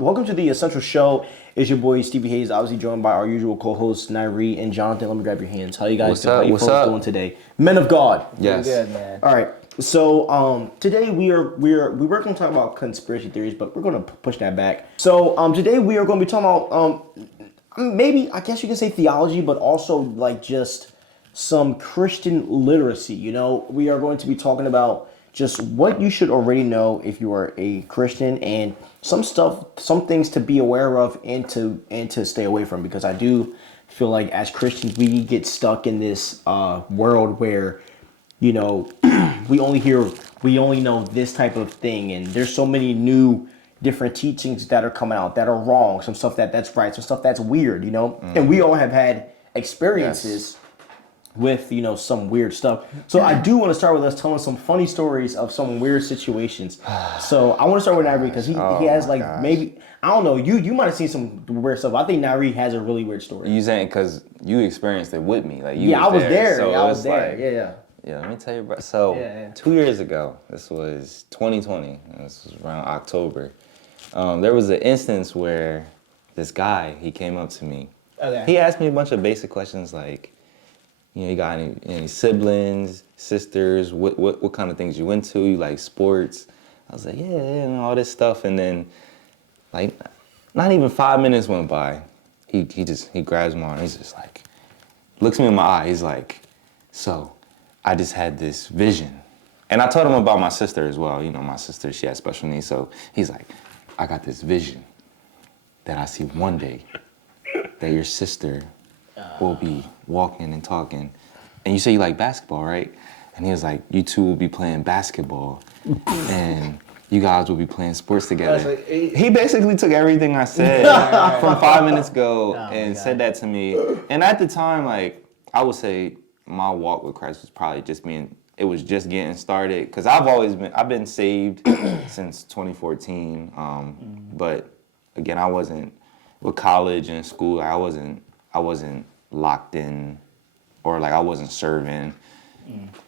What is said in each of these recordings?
Welcome to the Essential Show. It's your boy Stevie Hayes, obviously joined by our usual co-hosts Nairi and Jonathan. Let me grab your hands. How you guys doing? How you folks doing today? Men of God. Yes. Good, man. All right. So today we were going to talk about conspiracy theories, but we're going to push that back. So today we are going to be talking about maybe I guess you could say theology, but also like just some Christian literacy. You know, we are going to be talking about just what you should already know if you are a Christian, and some things to be aware of and to stay away from, because I do feel like as Christians we get stuck in this world where, you know, we only know this type of thing, and there's so many new different teachings that are coming out that are wrong, some stuff that's right, some stuff that's weird, you know, and we all have had experiences with, you know, some weird stuff. So I do want to start with us telling some funny stories of some weird situations. So I want to start with Nairi because he has like maybe, I don't know, you might have seen some weird stuff. I think Nairi has a really weird story. You saying because you experienced it with me, like you. Yeah, I was there. So I was there. Like, Yeah. Let me tell you, bro. So 2 years ago, this was 2020. And this was around October. There was an instance where this guy, he came up to me. Okay. He asked me a bunch of basic questions like, you know, you got any siblings, sisters? What kind of things you into? You like sports? I was like, yeah, and all this stuff. And then, like, not even 5 minutes went by. He grabs my arm. He's just like, looks me in my eye. He's like, so I just had this vision. And I told him about my sister as well. You know, my sister, she has special needs. So he's like, I got this vision that I see one day that your sister will be walking and talking. And you say you like basketball, right? And he was like, you two will be playing basketball. And you guys will be playing sports together. Like, he basically took everything I said from 5 minutes ago and said that to me. And at the time, like, I would say my walk with Christ was probably it was just getting started. Because I've been saved since 2014. But again, I wasn't, with college and school, I wasn't locked in, or like I wasn't serving.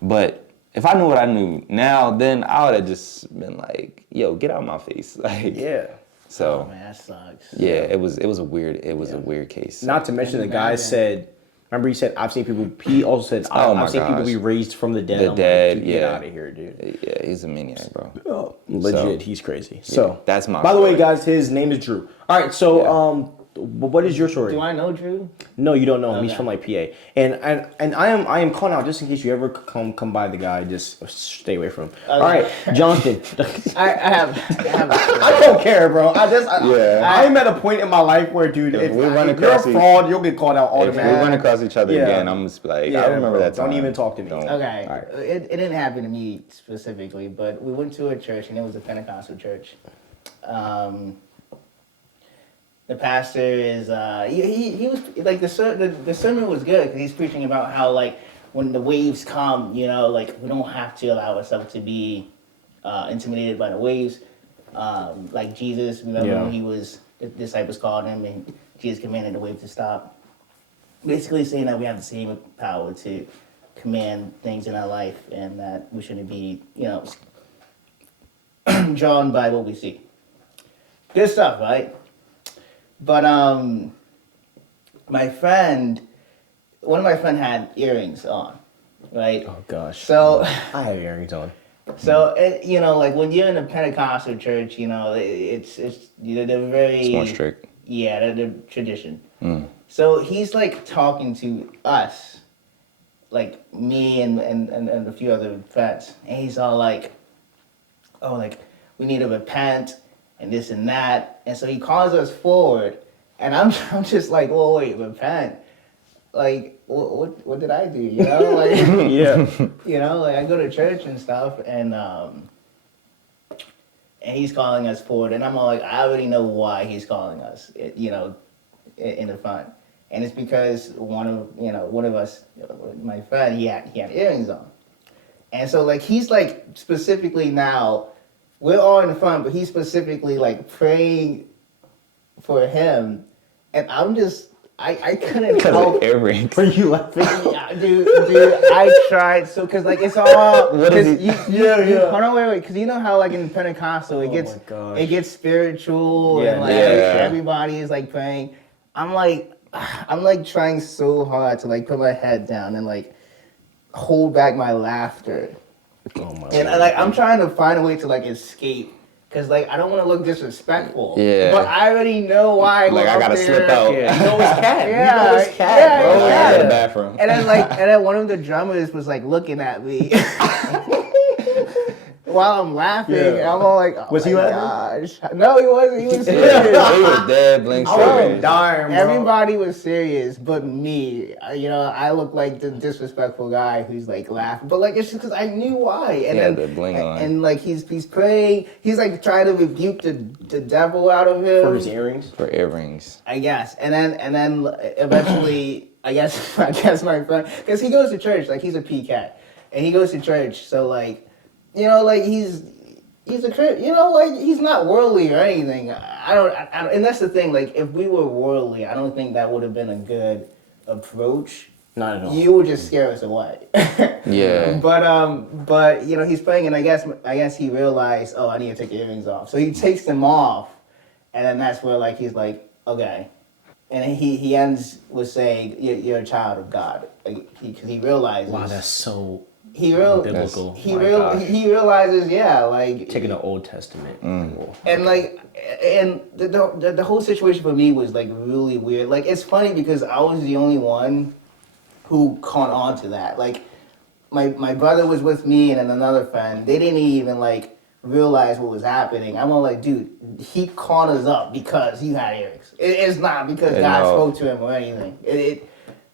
But if I knew what I knew now, then I would have just been like, yo, get out of my face. Like, Yeah. So man, that sucks. yeah, it was a weird case. Not to mention the guy said, remember he said, I've seen people, he also said, I've seen people be raised from the dead. The dead, like, get out of here, dude. Yeah, he's a maniac, bro. Oh, legit, he's crazy. So that's my By the way, story. guys, his name is Drew. All right, so what is your story? Do I know Drew? No, you don't know him. He's from like PA, and I am calling out just in case you ever come by the guy. Just stay away from him. All right, Jonathan. I have I don't care, bro. I'm at a point in my life where, dude, if you're a fraud, you'll get called out all the If we time. run across each other again, I'm just like, I remember that time. Don't even talk to me. Okay. All right. It didn't happen to me specifically, but we went to a church, and it was a Pentecostal church. The pastor is he was like the sermon was good because he's preaching about how, like, when the waves come, you know, like, we don't have to allow ourselves to be intimidated by the waves. Like Jesus, remember when the disciples called him and Jesus commanded the wave to stop. Basically saying that we have the same power to command things in our life, and that we shouldn't be, you know, drawn by what we see. Good stuff, right? But one of my friend had earrings on, right? Oh gosh. So I have earrings on. So you know, like when you're in a Pentecostal church, you know, it's they're very, It's more strict. Yeah, they're the tradition. So he's like talking to us, like me and a few other friends, and he's all like, "Oh, like, we need to repent and this and that," and so he calls us forward, and I'm just like, "Well, wait, repent? Like, what did I do? You know, like, you know, like I go to church and stuff, and he's calling us forward, and I'm all like, I already know why he's calling us, you know, in the front, and it's because one of us, my friend, he had earrings on, and so like he's like specifically now, we're all in the front, but he's specifically like praying for him, and I'm just I couldn't Because help. of earrings. Were you laughing? Yeah, dude, I tried so because like it's all What is because he- hold on, wait, because you know how like in Pentecostal Oh my gosh. it gets spiritual Yeah, and like yeah. everybody is like praying. I'm like trying so hard to like put my head down and like hold back my laughter, Oh my and Lord. like I'm trying to find a way to like escape. Cause like I don't want to look disrespectful, Yeah. but I already know why. Like, I up gotta there. slip out. Yeah, you know it's cat. Yeah, you know it's cat, yeah, bro. Like, I gotta go to the yeah. bathroom. And then one of the drummers was like looking at me while I'm laughing. Yeah. And I'm all like, oh Was my he laughing? gosh. No, he wasn't. He was He serious. was dead, blink I would have been serious. dying, bro. Everybody was serious, but me. You know, I look like the disrespectful guy who's like laughing, but like it's just because I knew why. And He had then, the bling on. and like he's praying. He's like trying to rebuke the devil out of him. For his earrings. For earrings. I guess, and then eventually, I guess my friend, because he goes to church, like he's a PCAT, and he goes to church, so like, you know, like he's a Christian, you know, like he's not worldly or anything. I don't, and that's the thing. Like, if we were worldly, I don't think that would have been a good approach. Not at all. You would just scare us away. Yeah. But you know, he's praying, and I guess he realized, oh, I need to take the earrings off, so he takes them off, and then that's where like he's like, okay. And he ends with saying, "You're a child of God," because he realizes. Wow, that's so he biblical. he My real gosh. he realizes, yeah, like Taking the Old Testament. and like and the whole situation for me was like really weird. Like it's funny because I was the only one who caught on to that. Like my brother was with me and then another friend. They didn't even like realize what was happening. I'm all like, dude, he caught us up because he had earrings. It's not because God No. spoke to him or anything. It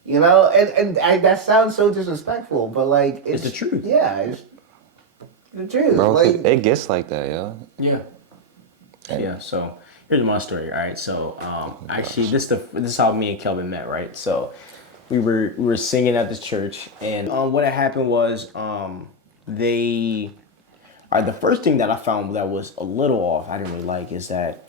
you know, that sounds so disrespectful, but like It's the truth. Yeah, it's the truth. Bro, like it gets like that, yo. Yeah. Yeah. So here's my story. All right. So actually, this is how me and Kelvin met. Right. So we were singing at this church, and what had happened was they. All right, the first thing that I found that was a little off, I didn't really like, is that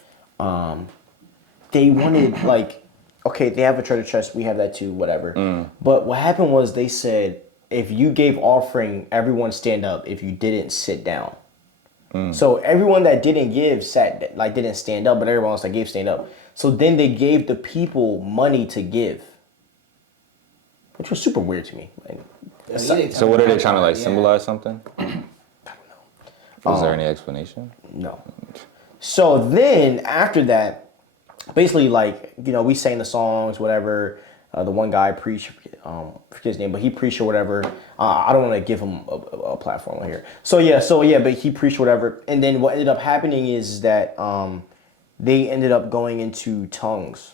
they wanted like, okay, they have a treasure chest, we have that too, whatever. But what happened was they said if you gave offering, everyone stand up. If you didn't, sit down. So everyone that didn't give didn't stand up, but everyone else that gave stand up. So then they gave the people money to give, which was super weird to me. Like, So what are they trying to like Yeah. symbolize something? Was there any explanation? no. So then after that, basically like, you know, we sang the songs, whatever. The one guy preached, forget his name, but he preached or whatever. I don't want to give him a platform here. So yeah, but he preached whatever. And then what ended up happening is that they ended up going into tongues.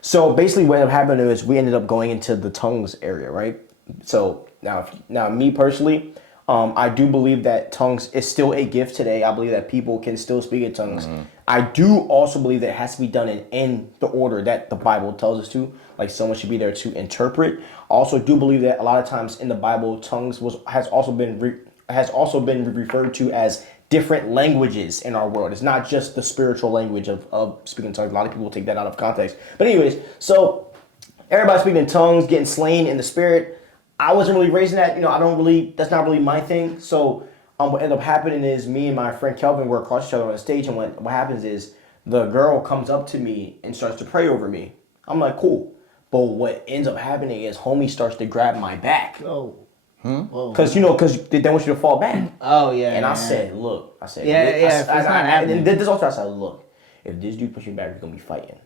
So basically what ended up happening is we ended up going into the tongues area, right? So now me personally, I do believe that tongues is still a gift today. I believe that people can still speak in tongues. I do also believe that it has to be done in the order that the Bible tells us to. Like someone should be there to interpret. I also do believe that a lot of times in the Bible, tongues has also been referred to as different languages in our world. It's not just the spiritual language of speaking tongues. A lot of people take that out of context. But anyways, so everybody speaking in tongues, getting slain in the spirit. I wasn't really raised in that. You know, that's not really my thing. So what ended up happening is me and my friend Kelvin were across each other on the stage, and what happens is the girl comes up to me and starts to pray over me. I'm like, cool. But what ends up happening is homie starts to grab my back. Oh. Because they want you to fall back. Oh yeah. And I yeah. said, look. I said, Yeah, look, yeah, if it's not happening. And this also I said, look, if this dude push you back, we're gonna be fighting.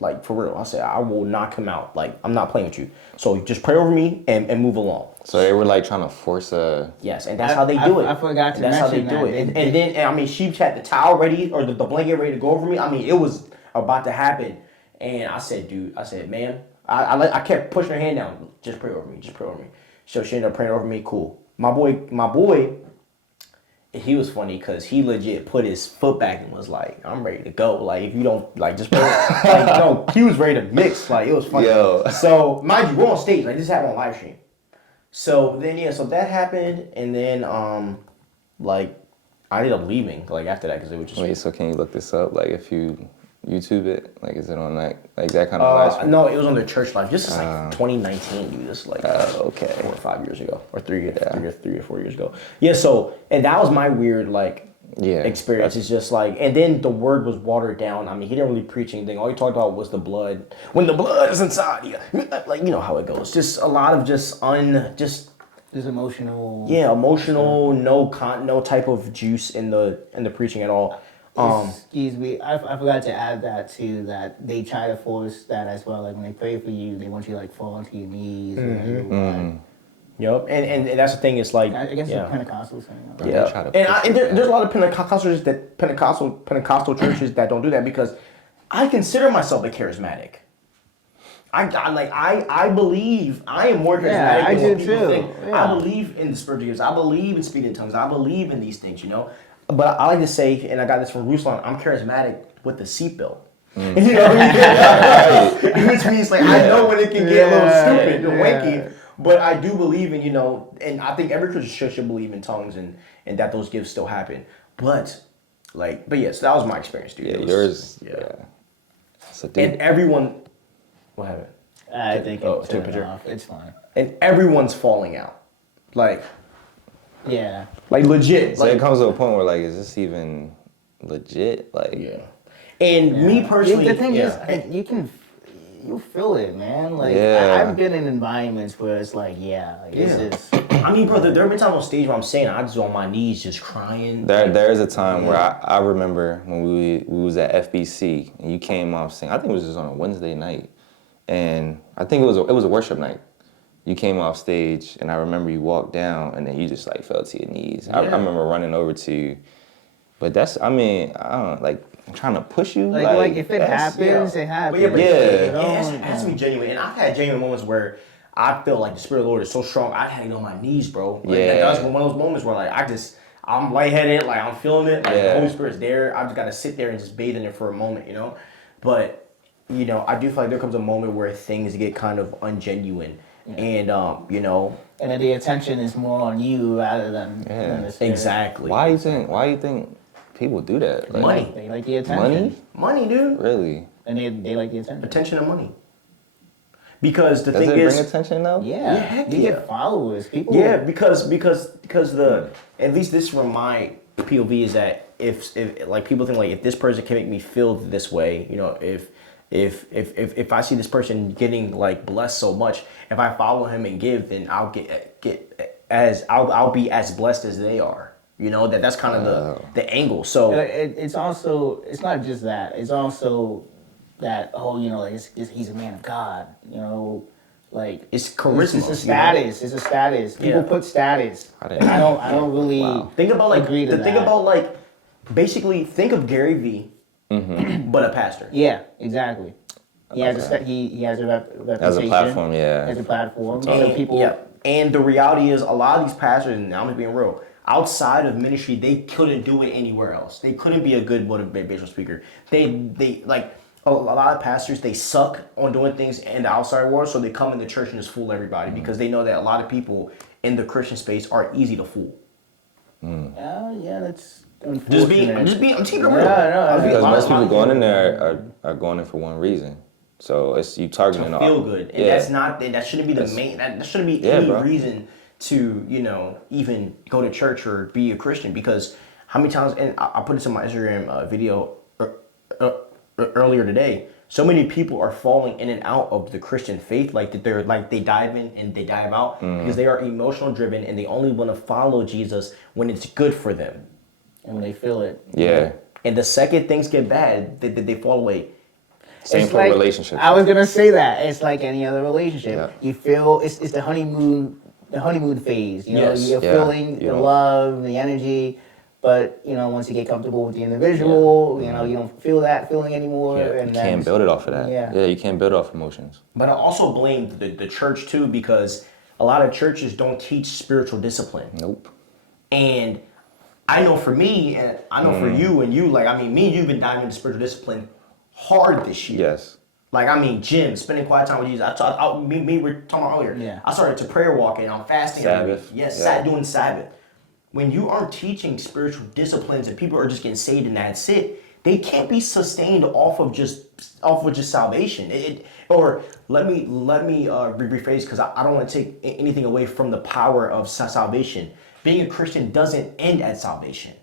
Like for real. I said, I will knock him out. Like I'm not playing with you. So just pray over me and move along. So they were like trying to force a. Yes, and that's how they do it. I forgot to And that's how they mention do that. it. And then I mean, she had the towel ready or the blanket ready to go over me. I mean, it was about to happen. And I said, dude, man, I kept pushing her hand down. Just pray over me. Just pray over me. So she ended up praying over me. Cool. My boy, he was funny because he legit put his foot back and was like, I'm ready to go. Like, if you don't, like, just pray. Like, no, he was ready to mix. Like, it was funny. Yo. So, mind you, we're on stage. Like, this happened on live stream. So, then, so that happened. And then, like, I ended up leaving, like, after that because it was just. Wait, so can you look this up? Like, if you YouTube it? Like, is it on like that kind of platform? No, it was on their church life. This is like 2019, dude. This is like okay. 4 or 5 years ago, or 3 or 4 years ago. Yeah. So, and that was my weird like experience. It's just like, and then the word was watered down. I mean, he didn't really preach anything. All he talked about was the blood. When the blood is inside you, like you know how it goes. Just a lot of just emotional. Yeah, emotional. No type of juice in the preaching at all. Excuse me, I forgot to add that too. That they try to force that as well. Like when they pray for you, they want you to like fall onto your knees. Yep, and that's the thing. It's like I guess it's a Pentecostal thing. Yeah, and there's a lot of Pentecostal churches that don't do that because I consider myself a charismatic. I believe I am more charismatic than what people think. I believe in the spiritual gifts. I believe in speaking in tongues. I believe in these things, you know. But I like to say, and I got this from Ruslan, I'm charismatic with the seatbelt. You know, which means like I know when it can get a little stupid and wanky. But I do believe in, you know, and I think every Christian should believe in tongues and that those gifts still happen. But yes, that was my experience, dude. Yeah, yours. Yeah. So, and everyone, what happened? I think take a picture. Off. It's fine. And everyone's falling out, like legit. So it comes to a point where like, is this even legit? Like, And me personally, the thing is, you feel it, man. Like I've been in environments where it's like, this is. I mean, bro, there have been times on stage where I'm saying I just on my knees, just crying. There is a time where I remember when we was at FBC and you came off singing. I think it was just on a Wednesday night, and I think it was a worship night. You came off stage, and I remember you walked down, and then you just like fell to your knees. I remember running over to you, but that's, I mean, I don't know, like. I'm trying to push you. Like if it happens, it happens. It has to be genuine. And I've had genuine moments where I feel like the Spirit of the Lord is so strong, I had to get on my knees, bro. Like, that's one of those moments where like I'm lightheaded, like I'm feeling it, like the Holy Spirit's there. I just gotta sit there and just bathe in it for a moment, you know? But, you know, I do feel like there comes a moment where things get kind of ungenuine. And you know, and then the attention is more on you rather than the Spirit. Exactly. Why you think people do that? Like, money. They like the attention. Money, dude. Really? And they like the attention. Attention and money. Because the Does thing it is, bring attention though? You get followers. People. Yeah, because the at least this from my POV is that if like people think like if this person can make me feel this way, you know, if I see this person getting like blessed so much, if I follow him and give, then I'll I'll be as blessed as they are. You know, that's kind of the angle. So it's also, it's not just that. It's also that, you know, like he's a man of God. You know, like it's charisma. It's a status. It's a status. People put status. I don't really think about like agree to that. Think about like basically think of Gary Vee, but a pastor. Yeah, exactly. He has a reputation. As a platform, As a platform. And, people. And the reality is, a lot of these pastors, and I'm just being real, outside of ministry, they couldn't do it anywhere else. They couldn't be a good motivational speaker. They like a lot of pastors, they suck on doing things in the outside world, so they come in the church and just fool everybody because they know that a lot of people in the Christian space are easy to fool. That's I'm keeping it real. Because most people going in there are going in for one reason. So it's you targeting to feel good, and that shouldn't be the main. That shouldn't be any reason to, you know, even go to church or be a Christian. Because how many times, and I put this in my Instagram video earlier today, so many people are falling in and out of the Christian faith, like that they dive in and they dive out because they are emotional driven and they only want to follow Jesus when it's good for them and when they feel it. Yeah. And the second things get bad, they fall away. Same for relationships. I was gonna say that it's like any other relationship. Yeah. You feel it's the honeymoon phase. You know, you're feeling the love, the energy, but you know, once you get comfortable with the individual, you know, you don't feel that feeling anymore. Yeah. And you can't build it off of that. Yeah, you can't build it off emotions. But I also blame the church too, because a lot of churches don't teach spiritual discipline. Nope. And I know for me, and I know for you and you, like, I mean, me and you've been diving into spiritual discipline hard this year. Yes. Like, I mean, gym, spending quiet time with Jesus. We were talking about earlier. Yeah. I started to prayer walking. I'm fasting. Sabbath. Doing Sabbath. When you aren't teaching spiritual disciplines and people are just getting saved and that's it, they can't be sustained off of just salvation. Or let me rephrase, because I don't want to take anything away from the power of salvation. Being a Christian doesn't end at salvation.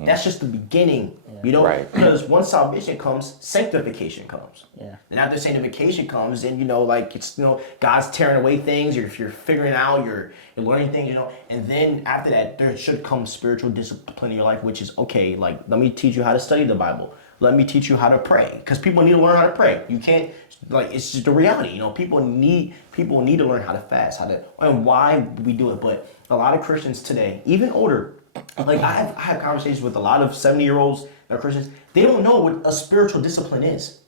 That's just the beginning, you know. Right. Because once salvation comes, sanctification comes. Yeah. And after sanctification comes, then it's God's tearing away things. You're figuring out, you're learning things, And then after that, there should come spiritual discipline in your life, which is okay. Like, let me teach you how to study the Bible. Let me teach you how to pray, because people need to learn how to pray. You can't, it's just the reality. People need to learn how to fast, and why we do it. But a lot of Christians today, even older, like I have conversations with a lot of 70-year-olds that are Christians. They don't know what a spiritual discipline is.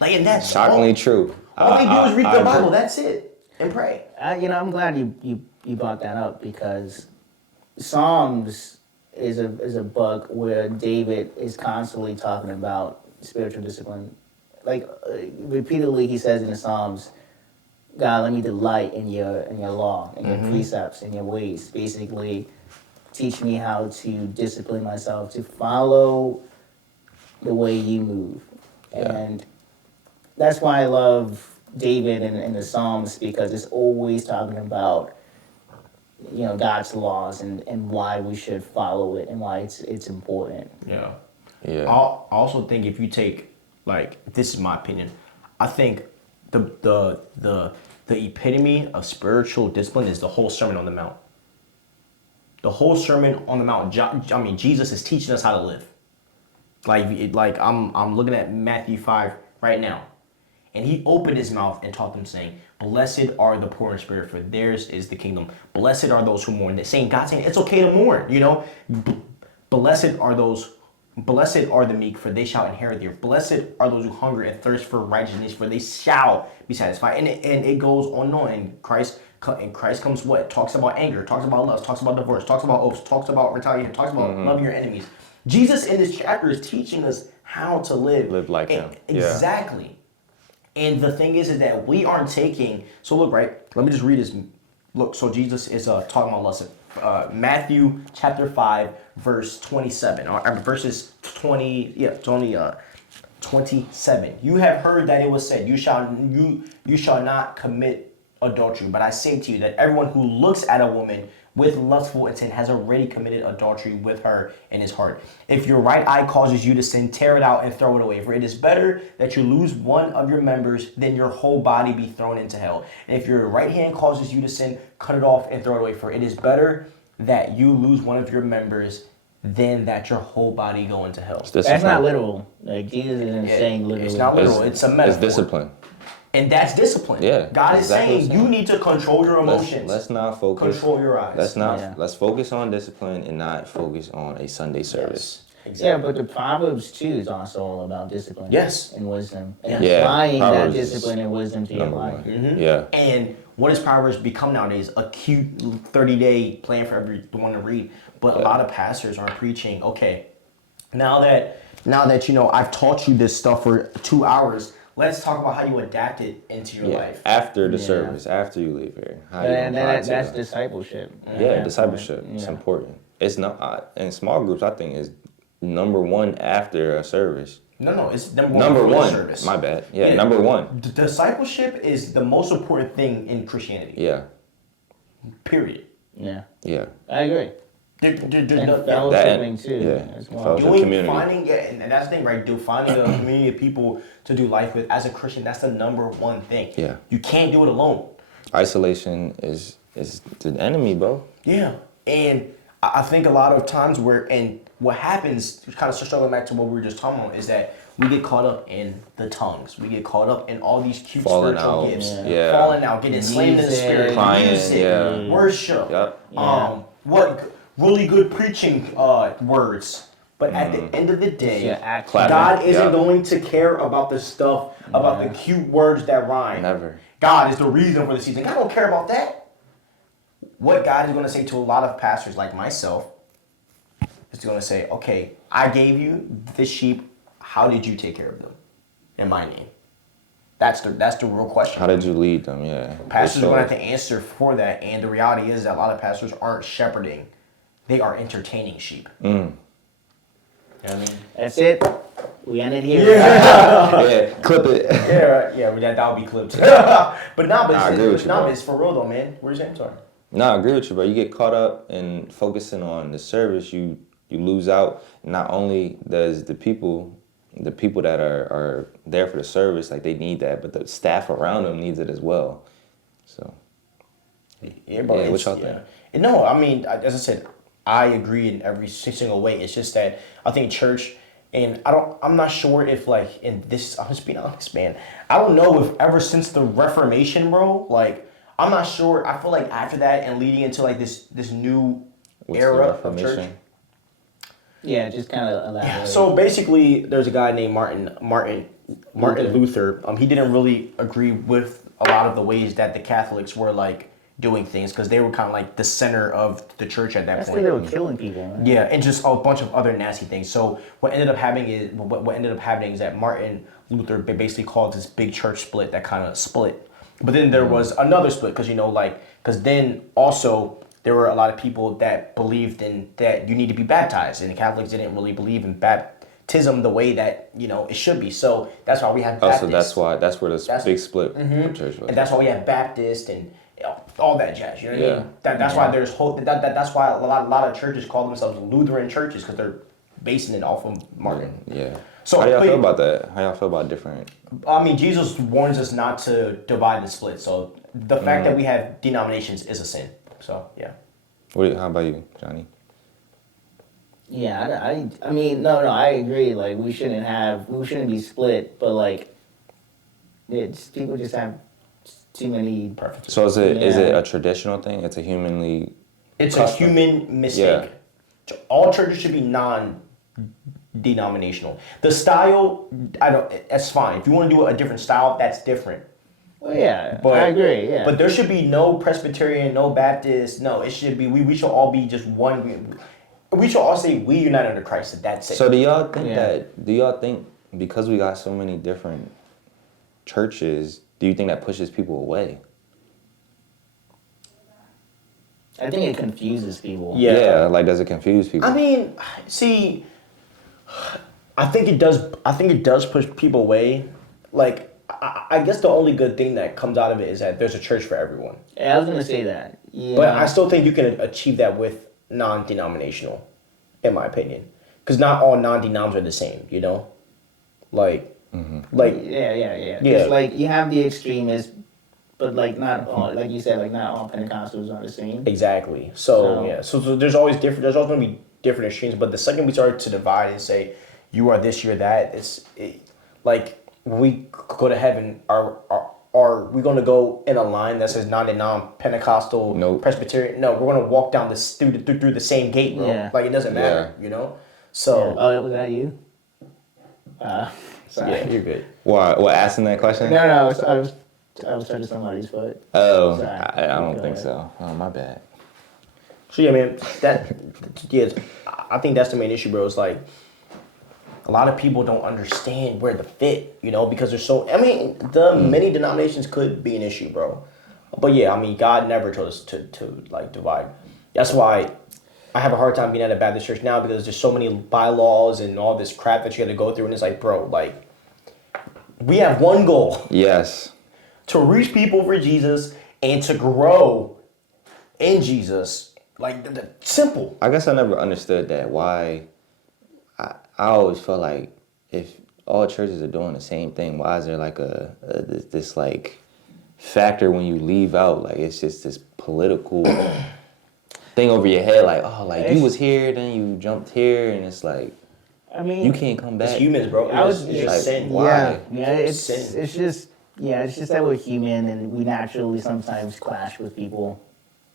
Like, and that's Shockingly true. All they do is read the I Bible. agree. That's it, and pray. I'm glad you brought that up, because Psalms is a book where David is constantly talking about spiritual discipline. Like, repeatedly he says in the Psalms, God, let me delight in your law, in your precepts, in your ways. Basically, teach me how to discipline myself, to follow the way you move. Yeah. And that's why I love David and the Psalms, because it's always talking about God's laws and why we should follow it and why it's important. Yeah. Yeah. I also think if you take, like, this is my opinion, I think the epitome of spiritual discipline is the whole Sermon on the Mount. The whole Sermon on the Mount. Jesus is teaching us how to live. Like I'm looking at Matthew 5 right now, and he opened his mouth and taught them, saying, "Blessed are the poor in spirit, for theirs is the kingdom. Blessed are those who mourn." God saying it's okay to mourn. Blessed are the meek, for they shall inherit the earth. Blessed are those who hunger and thirst for righteousness, for they shall be satisfied. And it goes on and on. And Christ comes what? Talks about anger, talks about lust, talks about divorce, talks about oaths, talks about retaliation, talks about loving your enemies. Jesus in this chapter is teaching us how to live. Live like him. Exactly. And the thing is that we aren't taking. So look, right? Let me just read this. Look, so Jesus is talking about lust. Matthew chapter 5, verse 27, or verses 27. You have heard that it was said, you shall not commit adultery. But I say to you that everyone who looks at a woman with lustful intent has already committed adultery with her in his heart. If your right eye causes you to sin, tear it out and throw it away. For it is better that you lose one of your members than your whole body be thrown into hell. And if your right hand causes you to sin, cut it off and throw it away. For it is better that you lose one of your members than that your whole body go into hell. That's not literal. Like, Jesus isn't saying literally. It's not literal. It's a metaphor. It's discipline. And that's discipline. Yeah, God exactly is saying you need to control your emotions. Let's not focus. Control your eyes. Let's focus on discipline and not focus on a Sunday service. Yes, exactly. Yeah, but the Proverbs too is also all about discipline. Yes. And wisdom. And Yeah, applying that Proverbs discipline and wisdom to your Number life. one. Yeah. And what does Proverbs become nowadays? A cute 30-day plan for everyone to read. But a lot of pastors are preaching, okay, now that I've taught you this stuff for 2 hours, let's talk about how you adapt it into your life. After the service, after you leave here. And that's discipleship. Yeah, discipleship. It's important. It's not in small groups. I think is number one after a service. No, it's number Number one. one. Service. My bad. Yeah, number one. Discipleship is the most important thing in Christianity. Yeah. Period. Yeah. Yeah. I agree. There's And no, fellowshipping too. Yeah. As well. Fellowship. Community. And that's the thing, right? Finding a community of people to do life with as a Christian, that's the number one thing. Yeah. You can't do it alone. Isolation is the enemy, bro. Yeah. And I think a lot of times what happens, kind of struggling back to what we were just talking about, is that we get caught up in the tongues. We get caught up in all these cute Falling spiritual out. gifts. Yeah. Falling out, getting slain in the spirit, Crying, music, yeah. worship, Yep. what really good preaching words. But at the end of the day, God isn't going to care about the stuff, about the cute words that rhyme. Never. God is the reason for the season. God don't care about that. What God is going to say to a lot of pastors like myself is going to say, okay, I gave you this sheep. How did you take care of them in my name? That's the real question. How did you lead them? Yeah. Pastors are going to have to answer for that. And the reality is that a lot of pastors aren't shepherding. They are entertaining sheep. You know what I mean? That's it. We end it here. Yeah, clip it. That would be clipped. But I agree with you, bro. it's for real though, man. Where's your sorry? No, I agree with you, bro. You get caught up in focusing on the service, you lose out. Not only does the people that are there for the service, like they need that, but the staff around them needs it as well. So Yeah, bro. Yeah, what y'all think? And no, I mean, as I said, I agree in every single way. It's just that I think church, and I'm not sure if like in this. I'm just being honest, man. I don't know if ever since the Reformation, bro. Like, I'm not sure. I feel like after that and leading into like this new what's the era of church. Reformation? Yeah, just kind of elaborate. So basically, there's a guy named Martin Luther. He didn't really agree with a lot of the ways that the Catholics were like doing things because they were kind of like the center of the church at that That's point. why they were killing people. Right? Yeah, and just a bunch of other nasty things. So what ended up happening is that Martin Luther basically caused this big church split that kind of split. But then there was another split because then also there were a lot of people that believed in that you need to be baptized, and the Catholics didn't really believe in baptism the way that it should be. So that's why we have Baptists. So that's where the big split of church was. And that's why we have Baptist and all that jazz. You know what I mean? That's why there's that's why a lot of churches call themselves Lutheran churches because they're basing it off of Martin. Yeah. So how do y'all feel about that? How y'all feel about different? I mean, Jesus warns us not to divide and split. So the fact that we have denominations is a sin. So yeah. How about you, Johnny? Yeah, I mean, no, I agree. Like, we shouldn't be split, but like, people just have too many preferences. So is it a traditional thing? It's a humanly. It's custom? a human mistake. Yeah. All churches should be non-denominational. The style, that's fine. If you want to do a different style, that's different. Well, yeah, I agree. Yeah, but there should be no Presbyterian, no Baptist. No, it should be we should all be just one. We should all say we unite under Christ. That's it. So do y'all think because we got so many different churches, do you think that pushes people away? I think it confuses people. Yeah, like does it confuse people? I mean, see, I think it does. I think it does push people away. Like, I guess the only good thing that comes out of it is that there's a church for everyone. Yeah, I was gonna say that. Yeah. But I still think you can achieve that with non-denominational, in my opinion, because not all non-denoms are the same. Like, yeah. It's like you have the extremists, but like not all, like you said, like not all Pentecostals are the same. Exactly. So there's always different. There's always going to be different extremes. But the second we start to divide and say you are this, you're that, like when we go to heaven, are we going to go in a line that says non-Pentecostal, nope. Presbyterian? No, we're going to walk down through the same gate, bro. Yeah. Like it doesn't matter, So. Yeah. Oh, was that you? Sorry. Yeah, you're good. What asking that question? No, I was touching somebody's foot. Oh, Sorry. I don't Go think ahead. so. Oh, my bad. So yeah, man, I think that's the main issue, bro. It's like a lot of people don't understand where to fit, because there's so. I mean, many denominations could be an issue, bro. But yeah, I mean, God never told us to like divide. That's why I have a hard time being at a Baptist church now because there's so many bylaws and all this crap that you got to go through, and it's like, bro, like we have one goal. Yes. To reach people for Jesus and to grow in Jesus. Like, simple. I guess I never understood that. Why? I always felt like if all churches are doing the same thing, why is there like this like factor when you leave out? Like, it's just this political thing over your head. Like, oh, like you was here, then you jumped here, and it's like, I mean, you can't come back. It's humans, bro. It's just like, sin. why? Yeah, it's just that we're human and we naturally sometimes clash with people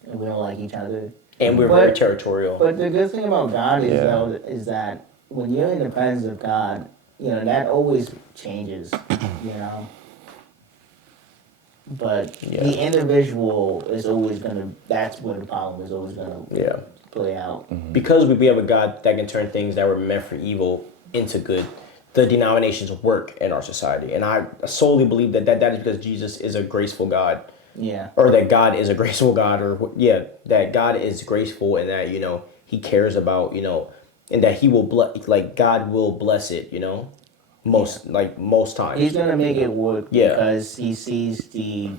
and we don't like each other. And we're very territorial. But the good thing about God is that when you're in the presence of God, that always changes, But the individual is always that's where the problem is always gonna play out. Mm-hmm. Because we have a God that can turn things that were meant for evil into good, the denominations work in our society. And I solely believe that is because Jesus is a graceful God. Yeah. Or that God is a graceful God, that God is graceful and that, he cares about, and that he will bless, like God will bless it, most times. He's gonna make it work Yeah. because he sees the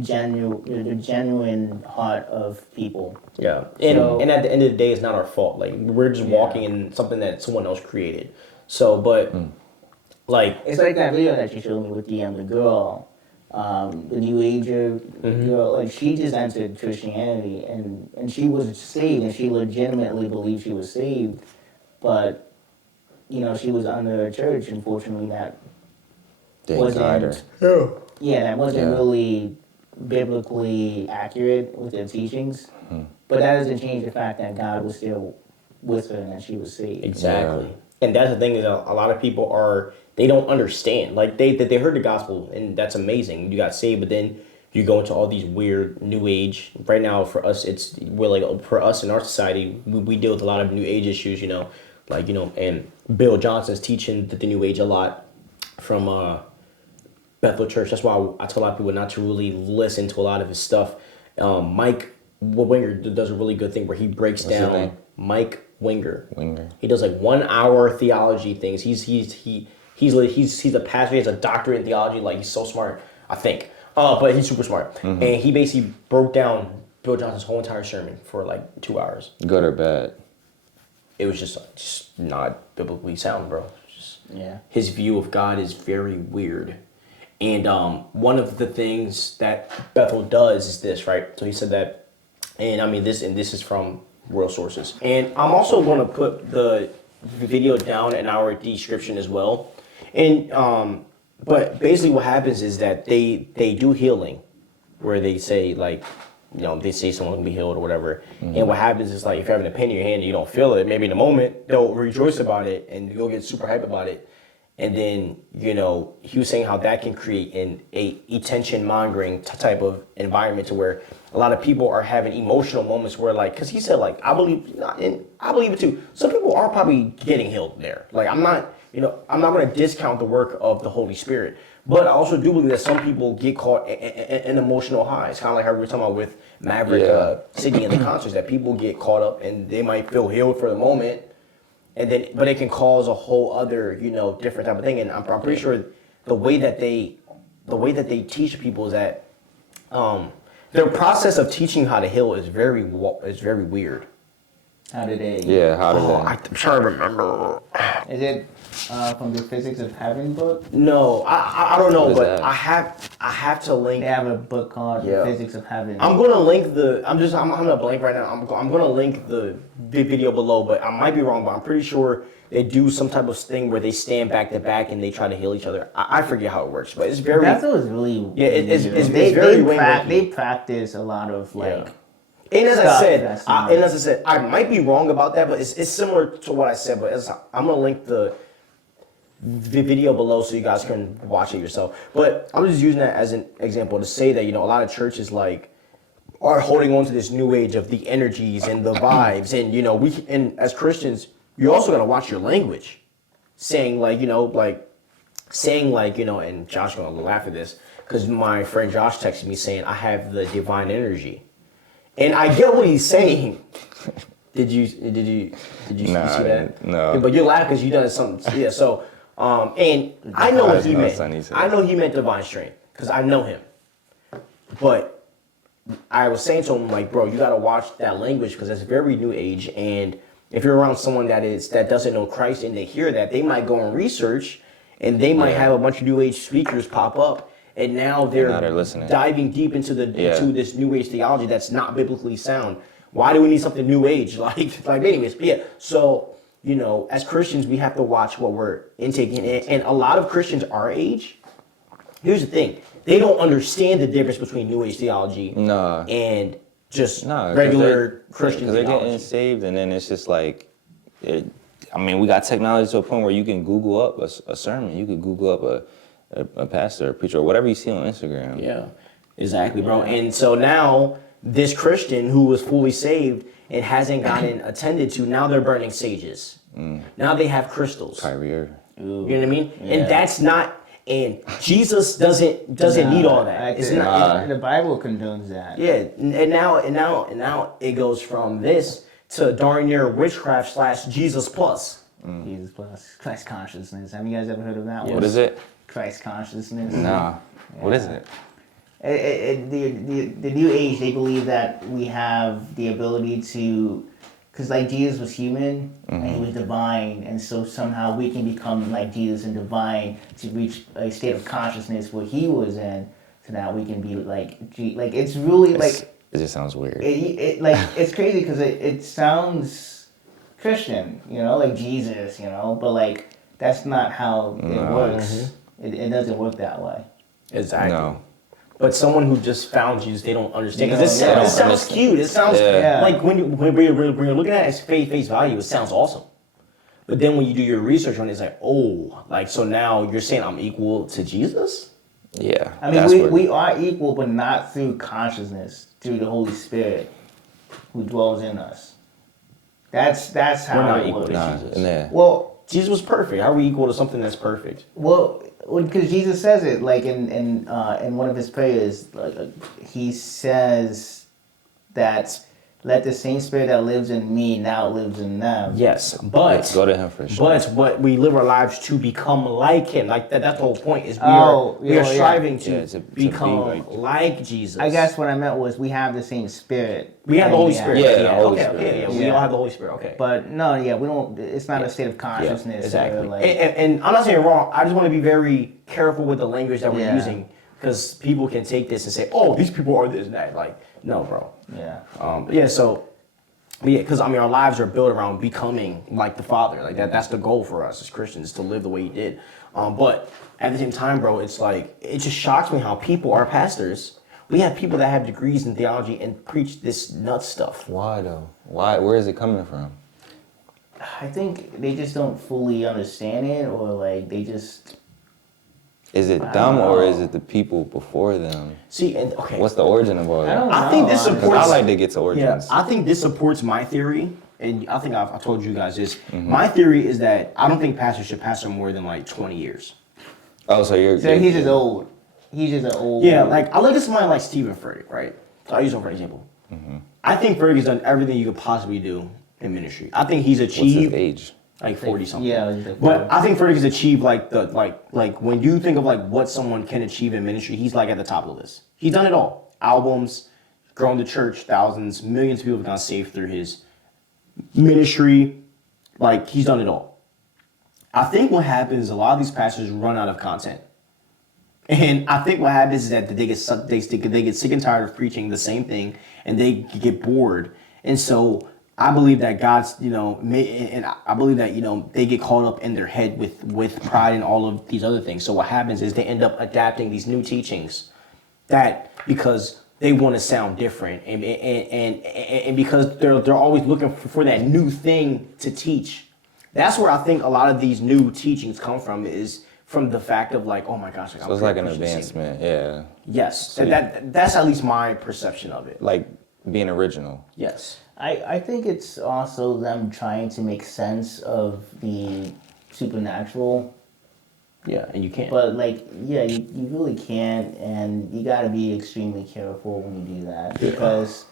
genuine heart of people. Yeah, and So- and at the end of the day, it's not our fault. Like we're just walking in something that someone else created. So, but like, It's like that video that you showed me with the girl, the New Ager girl. Like she just entered Christianity and she was saved and she legitimately believed she was saved, but she was under a church. Unfortunately, that They guide her. wasn't. Yeah, that wasn't Yeah. really biblically accurate with their teachings. But that doesn't change the fact that God was still with her and that she was saved. exactly. And that's the thing is a lot of people they don't understand. Like they heard the gospel and that's amazing. You got saved, but then you go into all these weird new age. Right now, for us, for us in our society, we deal with a lot of new age issues. And Bill Johnson's teaching the new age a lot from Bethel Church. That's why I tell a lot of people not to really listen to a lot of his stuff. Mike Winger does a really good thing where he breaks What's his down. name? Mike Winger. Winger. He does like 1 hour theology things. He's a pastor. He has a doctorate in theology. Like he's so smart, I think. But he's super smart. And he basically broke down Bill Johnson's whole entire sermon for like 2 hours. Good or bad? It was just not biblically sound, bro. Yeah. His view of God is very weird. And one of the things that Bethel does is this, right? So he said that, and I mean this is from real sources. And I'm also going to put the video down in our description as well. And but basically what happens is that they do healing, where they say like, they say someone can be healed or whatever. And what happens is like if you're having a pain in your hand and you don't feel it, maybe in a moment they'll rejoice about it and you'll get super hype about it. And then, he was saying how that can create a attention mongering type of environment to where a lot of people are having emotional moments where like, cause he said like, I believe it too. Some people are probably getting healed there. Like I'm not going to discount the work of the Holy Spirit, but I also do believe that some people get caught in emotional highs. Kind of like how we were talking about with Maverick Sydney and the concerts, that people get caught up and they might feel healed for the moment. But it can cause a whole other, different type of thing. And I'm pretty sure the way that they teach people is that their process of teaching how to heal is very weird. How did they? Yeah, how did I'm trying to remember. Is it from the Physics of Heaven book? No, I don't know, What is but that? I have to link. They have a book called Yeah. The Physics of Heaven. I'm gonna link I'm gonna blank right now. I'm gonna link the video below, but I might be wrong. But I'm pretty sure they do some type of thing where they stand back to back and they try to heal each other. I forget how it works, but it's very. Bethel is really. Yeah, it's they very they practice a lot of like. And as I stuff said, that's not- I might be wrong about that, but it's similar to what I said. But I'm gonna link the video below so you guys can watch it yourself. But I'm just using that as an example to say that a lot of churches like are holding on to this new age of the energies and the vibes, and and as Christians, you also gotta watch your language, saying and Josh gonna laugh at this because my friend Josh texted me saying I have the divine energy. And I get what he's saying. Did you see that? No. But you're laughing because you done something. Yeah. So, and I know what he meant. I know he meant divine strength because I know him. But I was saying to him like, bro, you gotta watch that language because that's very new age. And if you're around someone that doesn't know Christ and they hear that, they might go and research, and they might have a bunch of new age speakers pop up. And now they're listening. diving deep into into this new age theology that's not biblically sound. Why do we need something new age? Like anyways, but yeah. So, as Christians, we have to watch what we're intaking. And a lot of Christians our age, here's the thing, they don't understand the difference between new age theology and just regular Christian Because they're theology. getting saved, and then it's just like, we got technology to a point where you can Google up a sermon. You could Google up a pastor, a preacher, or whatever you see on Instagram. Yeah, exactly, bro. And so now this Christian who was fully saved and hasn't gotten attended to, now they're burning sages. Now they have crystals. Kyrie Irving. You know what I mean? Yeah. And that's not. And Jesus doesn't need all that. It's not. The Bible condones that. Yeah, and now it goes from this to darn near witchcraft / Jesus plus. Jesus plus Christ consciousness. Have you guys ever heard of that one? What is it? Christ consciousness. Nah. What is it? The new age, they believe that we have the ability to, because like Jesus was human and he was divine, and so somehow we can become like Jesus and divine to reach a state of consciousness where he was in, so that we can be like like it's really like It just sounds weird. like it's crazy because it sounds Christian, like Jesus, but like that's not how it works. It doesn't work that way. Exactly. No. But someone who just found Jesus, they don't understand. They Because don't it sounds understand. cute. It sounds Yeah. like when you're looking at it as face value, it sounds awesome. But then when you do your research on it, it's like, oh, like, so now you're saying I'm equal to Jesus? Yeah. I mean, that's where- we are equal, but not through consciousness, through the Holy Spirit who dwells in us. That's how We're not it equal works. to Nah, Jesus. yeah. Well, Jesus was perfect. How are we equal to something that's perfect? because Jesus says it, like in one of his prayers, he says that let the same spirit that lives in me now lives in them. Yes, but Go to him for sure. But we live our lives to become like him. Like that's the whole point. Is we Oh, are yeah, striving yeah, to to be become like Jesus. I guess what I meant was we have the same spirit. we have the Holy Yeah. Spirit. Yeah, the Holy okay, Spirit, okay, yes. We Yeah. all have the Holy Spirit. Okay. But no, we don't. It's not a state of consciousness. Yeah, exactly. Or like, And I'm not saying wrong. I just want to be very careful with the language that we're Yeah. using, because people can take this and say, "Oh, these people are this and that." Like, no, bro. yeah. So, yeah, because I mean, our lives are built around becoming like the Father. Like that's the goal for us as Christians, to live the way He did. But at the same time, bro, it's like it just shocks me how people are pastors. We have people that have degrees in theology and preach this nut stuff. Why though? Why? Where is it coming from? I think they just don't fully understand it, or like they just. Is it them or is it the people before them? See, and okay, What's the origin of all I that? don't I think know, this honestly. supports. I like to get to Yeah, origins. I think this supports my theory, and I think I told you guys this. My theory is that I don't think pastors should pastor more than like 20 years. Oh, so you're. So he's just old. He's just an old. Yeah, like I look at somebody like Stephen Furtick, right? So I use him for example. I think Furtick has done everything you could possibly do in ministry. I think he's What's his achieved age? like 40 something. Yeah, he's like But 40. I think Furtick has achieved like the like when you think of like what someone can achieve in ministry, he's like at the top of the list. He's done it all. Albums, grown the church, thousands, millions of people have gotten saved through his ministry. Like he's done it all. I think what happens is a lot of these pastors run out of content. And I think what happens is that they get sick and tired of preaching the same thing, and they get bored. And so I believe that God's, and I believe that, they get caught up in their head with pride and all of these other things. So what happens is they end up adapting these new teachings because they want to sound different, and because they're always looking for that new thing to teach. That's where I think a lot of these new teachings come from, is from the fact of like, oh my gosh, So it's like an advancement, yeah. Yes, that's at least my perception of it. Like being original. Yes. I think it's also them trying to make sense of the supernatural. Yeah, and you can't. But like, yeah, you really can't, and you got to be extremely careful when you do that, because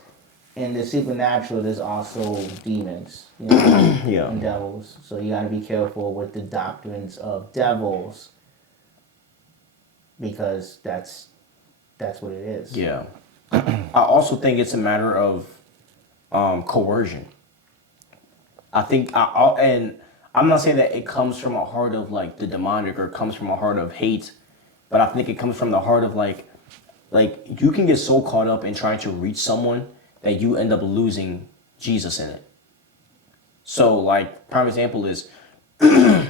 in the supernatural there's also demons, Yeah. and devils. So you got to be careful with the doctrines of devils, because that's what it is. Yeah. I also think it's a matter of coercion. I think, and I'm not saying that it comes from a heart of like the demonic or comes from a heart of hate, but I think it comes from the heart of like you can get so caught up in trying to reach someone that you end up losing Jesus in it. So like prime example is a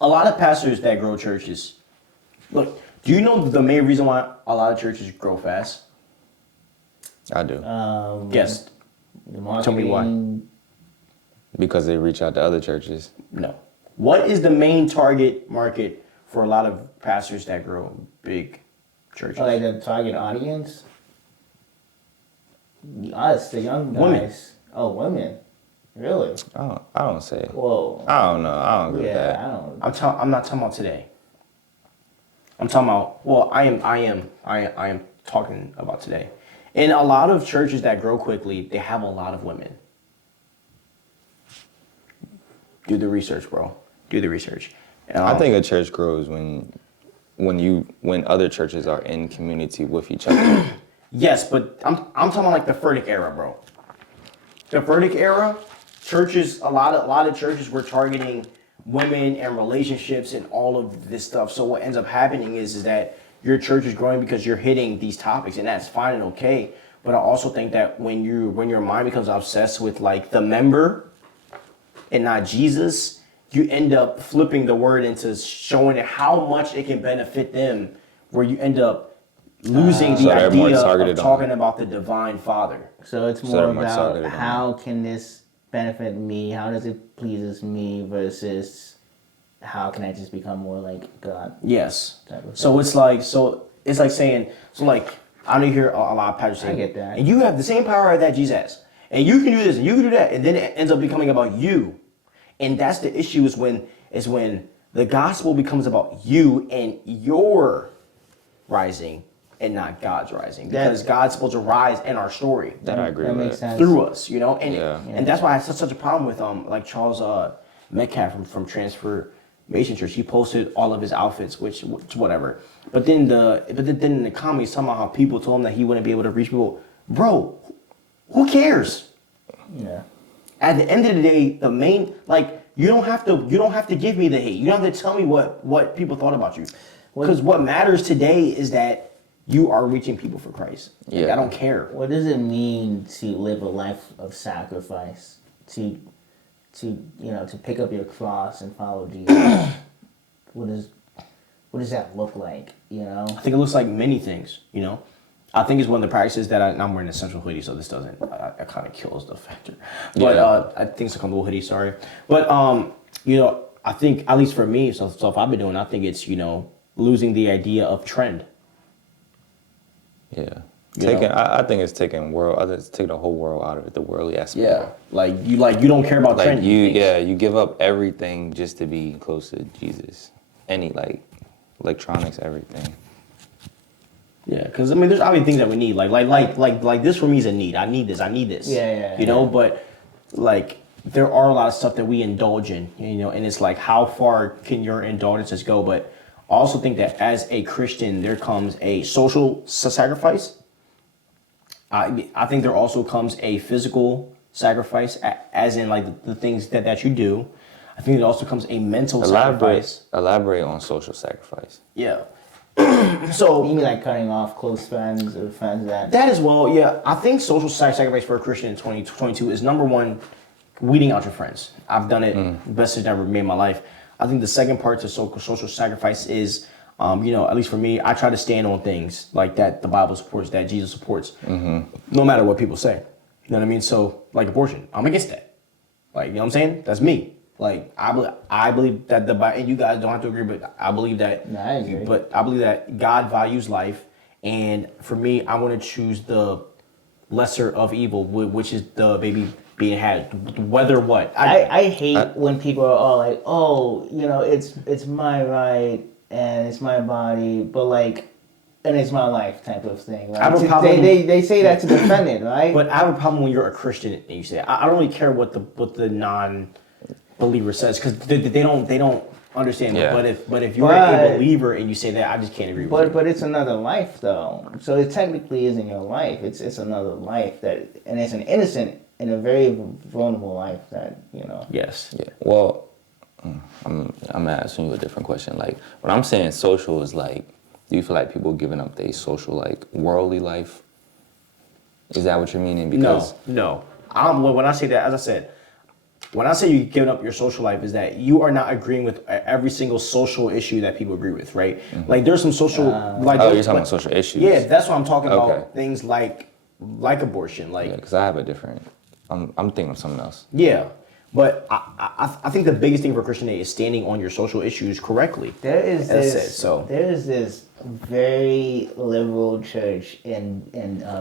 lot of pastors that grow churches. Look, do you know the main reason why a lot of churches grow fast? I do. Yes. The Tell me why. marketing- Because they reach out to other churches. No. What is the main target market for a lot of pastors that grow big churches? Like the target audience? Us, the young guys. Women. Oh, women. Really? I don't say. Whoa. I don't know. I don't agree with Yeah, that. I don't. I'm not talking about today. I'm talking about, well, I am talking about today. In a lot of churches that grow quickly, they have a lot of women. Do the research, bro. Do the research. I think a church grows when other churches are in community with each other. Yes, but I'm talking about like the Furtick era, bro. The Furtick era, churches, a lot of churches were targeting women and relationships and all of this stuff. So what ends up happening is that your church is growing because you're hitting these topics, and that's fine and okay. But I also think that when your mind becomes obsessed with like the member and not Jesus, you end up flipping the word into showing it how much it can benefit them, where you end up losing So the they're more idea targeted of on- talking about the divine Father. So it's So more they're more about targeted on how can this benefit me? How does it pleases me versus how can I just become more like God? Yes. Type of So thing. it's like saying, so like I don't hear a lot of pastors say, I get that. and you have the same power that Jesus has, and you can do this and you can do that, and then it ends up becoming about you, and that's the issue is when the gospel becomes about you and your rising and not God's rising, because God's supposed to rise in our story That I agree that with. makes sense. through us, you know, and Yeah. and that's why I had such a problem with like Charles Metcalf from Transformation Church. He posted all of his outfits, which whatever. But then in the comments somehow how people told him that he wouldn't be able to reach people. Bro, who cares? Yeah. At the end of the day, the main like you don't have to give me the hate. You don't have to tell me what people thought about you. Because what matters today is that you are reaching people for Christ. Like, Yeah. I don't care. What does it mean to live a life of sacrifice? To to pick up your cross and follow Jesus. what does that look like? You know? I think it looks like many things, you know. I think it's one of the practices that I'm wearing a central hoodie, so this doesn't, it kind of kills the factor. But Yeah. I think it's a comfortable hoodie, sorry. But, you know, I think, at least for me, so stuff I've been doing, I think it's, you know, losing the idea of trend. Yeah. You Taking, know? I think it's taking the whole world out of it, the worldly aspect. Yeah. Like you don't care about Like trend. you give up everything just to be close to Jesus. Any like electronics, everything. Yeah, because I mean, there's obviously things that we need. Like this for me is a need. I need this. I need this. Yeah. You know, but like there are a lot of stuff that we indulge in. You know, and it's like how far can your indulgences go? But I also think that as a Christian, there comes a social sacrifice. I think there also comes a physical sacrifice, as in like the things that you do. I think there also comes a mental sacrifice. Elaborate on social sacrifice. Yeah. You So mean like cutting off close friends or friends that that as well, yeah. I think social sacrifice for a Christian in 2022 is number one, weeding out your friends. I've done it best decision I've ever made in my life. I think the second part to social sacrifice is, you know, at least for me, I try to stand on things like that the Bible supports, that Jesus supports, no matter what people say. You know what I mean? So, like abortion, I'm against that. Like, you know what I'm saying? That's me. Like, I believe that the Bible, and you guys don't have to agree, but I believe that. No, I agree. But I believe that God values life, and for me, I want to choose the lesser of evil, which is the baby being had, whether what. I hate when people are all like, oh, you know, it's my right and it's my body, but like, and it's my life type of thing. Right? I have a problem- They say that to defend it, right? But I have a problem when you're a Christian and you say, I don't really care what the non-believer says, because they don't understand. Yeah. But if you're But- a believer and you say that, I just can't agree with you. But it's another life though, so it technically isn't your life. It's another life that, and it's an innocent and a very vulnerable life that Yes. Yeah. Well, I'm asking you a different question. Like, when I'm saying social is like, do you feel like people giving up their social, like, worldly life? Is that what you're meaning? Because No. When I say that, as I said, when I say you giving up your social life, is that you are not agreeing with every single social issue that people agree with, right? Like there's some social, like you're talking about social issues. Yeah, that's what I'm talking Okay. about. Things like abortion, like yeah, because I have a different. I'm thinking of something else. yeah. But I think the biggest thing for Christianity is standing on your social issues correctly. there is That's this it, so. there is this very liberal church in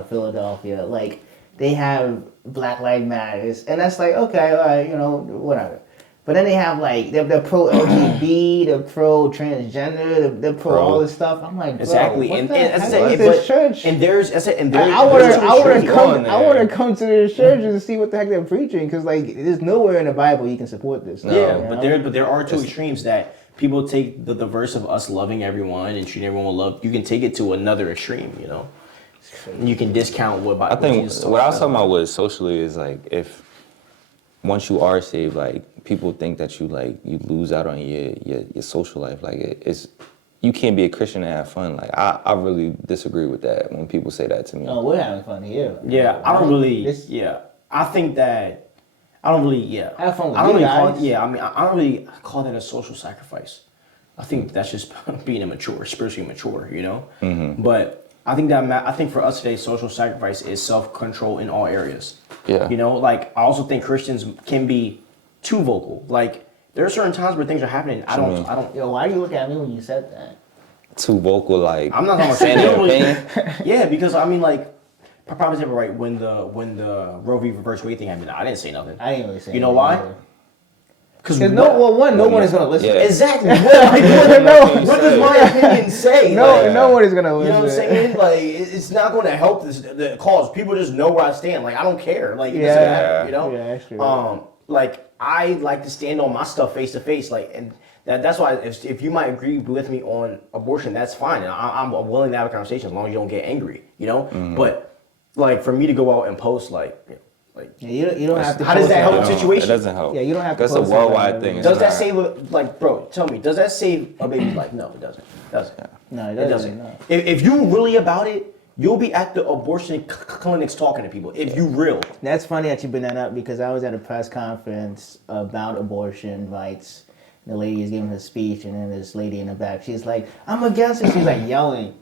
Philadelphia. Like they have Black Lives Matters, and that's like okay, all right, whatever. But then they have like they're pro LGBT, they're pro transgender, they're pro all this stuff. I'm like, bro, Exactly, what and the as I heck said, is this church? and there's as I said, and I there's want to come to the churches and see what the heck they're preaching, because like there's nowhere in the Bible you can support this. Yeah, you but know? there are two extremes that people take the verse of us loving everyone and treating everyone with love. You can take it to another extreme, you know. And you can discount what. I think what I was talking about was socially is like if once you are saved, like people think that you lose out on your social life. Like it's you can't be a Christian and have fun. Like I really disagree with that when people say that to me. Oh, we're having fun here. Yeah, I don't really. Yeah, I think that I don't really. Yeah, have fun with I don't you really call guys. it, yeah, I mean, I don't really call that a social sacrifice. I think that's just being immature, spiritually mature, you know. But I think I think for us today, social sacrifice is self-control in all areas. Yeah. You know, like I also think Christians can be too vocal. Like there are certain times where things are happening. I don't. Yo, why do you look at me when you said that? Too vocal, like I'm not talking about saying their really, opinion. yeah, because I mean, like, Papa ever right when the Roe v. Reverse Wade thing happened. I didn't say nothing. I didn't really say. You know why? Because no one is gonna listen. Yeah. Exactly. What No. does my opinion say? No one is gonna You listen. know what I'm saying? Like, it's not going to help the cause. People just know where I stand. Like, I don't care. Like, it doesn't matter, you know? Yeah, that's true. Like, I like to stand on my stuff face to face. Like, and that's why if you might agree with me on abortion, that's fine. And I'm willing to have a conversation as long as you don't get angry, you know? But, like, for me to go out and post, like, Yeah, you don't have to. how does that help You the know, situation? It doesn't help. Yeah, you don't have to That's a post worldwide it. thing. It's Does that not- save, like, bro, tell me, does that save a baby's life? No, it doesn't. No, it It doesn't. doesn't. No. If you really about it, you'll be at the abortion clinics talking to people. If you real. That's funny that you bring that up, because I was at a press conference about abortion rights. The lady is giving her speech, and then this lady in the back, she's like, "I'm against it." She's like yelling,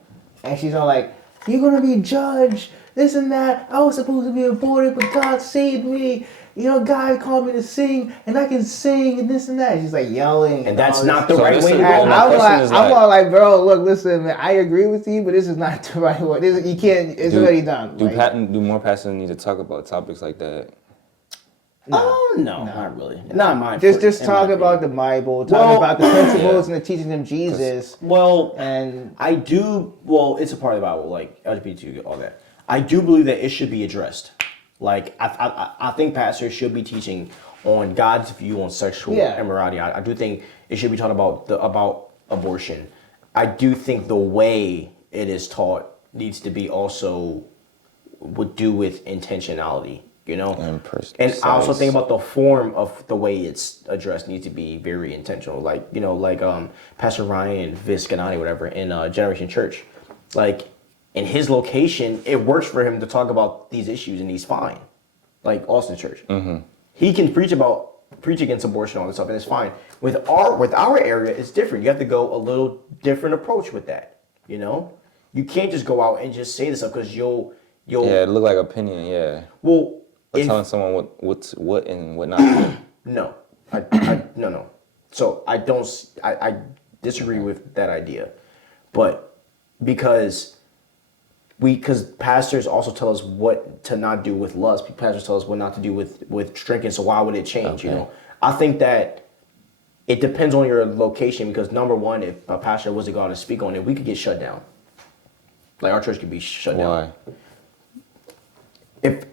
and she's all like, "You're gonna be judged, this and that. I was supposed to be aborted, but God saved me. You know, God called me to sing, and I can sing, and this and that." She's like yelling, And that's all not this. the So right this way is to all go. my question is I'm like- all like, bro, look, listen, man, I agree with you, but this is not the right way. You can't. It's already done. Do more pastors need to talk about topics like that? Oh, no, not really. Not my Just in talk my about opinion. the Bible, talk Well, about the principles and the teachings of Jesus. Well, And I do, well, it's a part of the Bible, like LGBT, all that. I do believe that it should be addressed. Like, I think pastors should be teaching on God's view on sexual immorality. I do think it should be taught about abortion. I do think the way it is taught needs to be also would do with intentionality, you know? And I also think about the form of the way it's addressed needs to be very intentional. Like, you know, like Pastor Ryan Visconati, whatever, in Generation Church. Like, in his location, it works for him to talk about these issues, and he's fine. Like Austin Church. He can preach against abortion and all this stuff, and it's fine. With our area, it's different. You have to go a little different approach with that. You know, you can't just go out and just say this stuff because you'll. Yeah, it look like opinion. Yeah. Well, Or telling someone what and what not to do. No, no. So I disagree with that idea, but because pastors also tell us what to not do with lust. Pastors tell us what not to do with drinking. So why would it change? Okay. You know, I think that it depends on your location, because number one, if a pastor was to go out and speak on it, we could get shut down. Like our church could be shut down. Why? If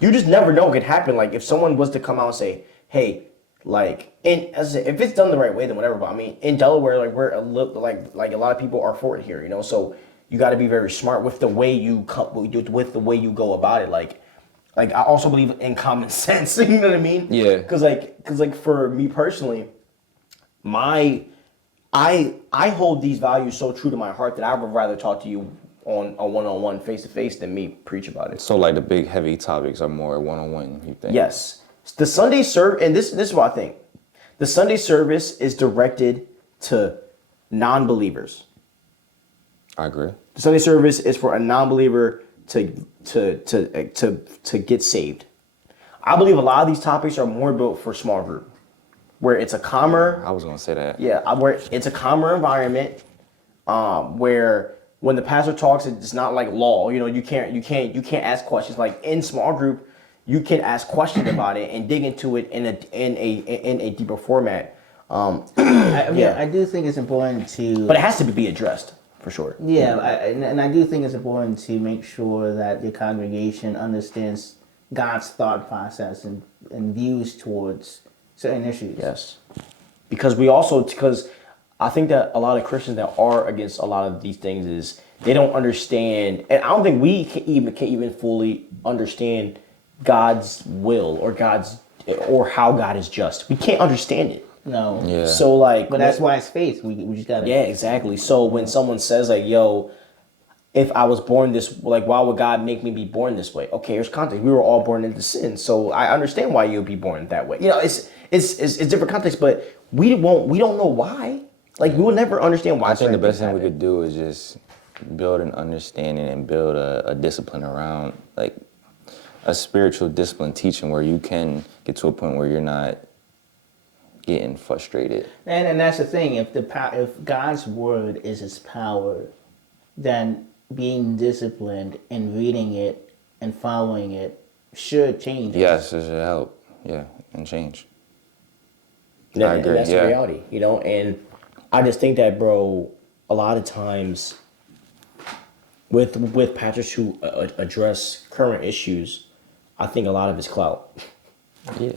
you just never know, it could happen. Like if someone was to come out and say, "Hey," like, and as I said, if it's done the right way, then whatever. But I mean, in Delaware, like we're like a lot of people are for it here, you know. So you got to be very smart with the way you with the way you go about it. Like I also believe in common sense. You know what I mean? Yeah. Because for me personally, I hold these values so true to my heart that I would rather talk to you on a one-on-one, face-to-face than me preach about it. So like the big heavy topics are more one-on-one, you think? Yes. The Sunday service, and this is what I think. The Sunday service is directed to non-believers. I agree. The Sunday service is for a non-believer to get saved. I believe a lot of these topics are more built for small group, where it's a calmer. I was gonna say that. Yeah, where it's a calmer environment, where when the pastor talks, it's not like law. You know, you can't ask questions. Like in small group, you can ask questions about it and dig into it in a deeper format. I do think it's important to. But it has to be addressed for sure. Yeah, and I do think it's important to make sure that your congregation understands God's thought process and views towards certain issues. Yes, because I think that a lot of Christians that are against a lot of these things is they don't understand, and I don't think we can even fully understand God's will or how God is just. We can't understand it. No. Yeah. So like, But that's why it's faith. We just gotta. yeah, exactly. So when someone says like, "Yo, if I was born this, like, why would God make me be born this way?" Okay, here's context. We were all born into sin, so I understand why you'll be born that way. You know, it's different context, but we don't know why. Like, we will never understand why. I think the certain best things thing we happen. could do is just build an understanding and build a discipline around, like, a spiritual discipline teaching where you can get to a point where you're not getting frustrated. And that's the thing. If God's word is His power, then being disciplined and reading it and following it should change. Yes, it should help. Yeah, and change. Yeah, I and agree, that's yeah. the reality, you know. And I just think that, bro, a lot of times with pastors who address current issues, I think a lot of it's clout. Yeah.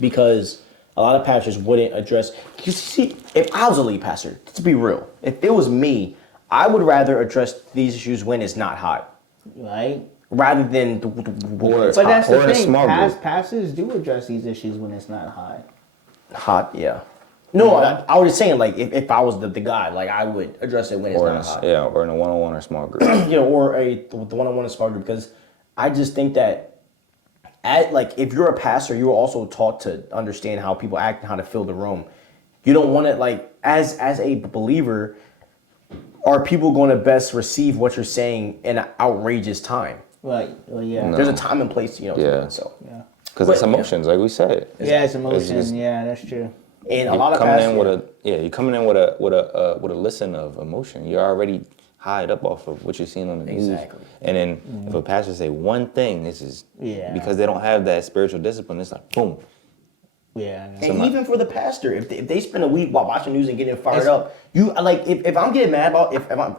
Because a lot of pastors wouldn't address. You see, if I was a lead pastor, to be real, if it was me, I would rather address these issues when it's not hot, Right? rather than when it's But hot. that's the Or in a thing. small group. Pastors do address these issues when it's not hot. Hot, yeah. No, I was just saying, like, if I was the guy, like, I would address it when it's Or in not hot. or in a one-on-one or small group. You know, or the one-on-one small group, because I just think that if you're a pastor, you're also taught to understand how people act and how to fill the room. You don't want to, like, as a believer, are people going to best receive what you're saying in an outrageous time? Right. Well, yeah. No. There's a time and place, you know. Yeah. So, Yeah. Because But, it's emotions, like we said. Yeah, it's emotion. just- Yeah, that's true. and a You're lot of coming pastors, in you're coming in with a listen of emotion. You're already high up off of what you're seeing on the news. Exactly. And then if a pastor say one thing, this is Yeah. because they don't have that spiritual discipline. It's like boom. Yeah. and even for the pastor, if they spend a week while watching news and getting fired up, you like if I'm getting mad about if I'm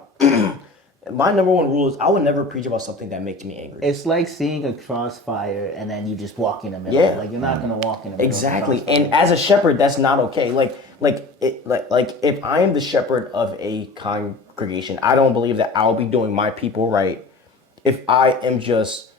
my number one rule is I would never preach about something that makes me angry. It's like seeing a crossfire and then you just walk in the middle. Yeah. Like you're not gonna walk in the middle. Exactly. Of a crossfire. And as a shepherd, that's not okay. Like if I am the shepherd of a congregation, I don't believe that I'll be doing my people right if I am just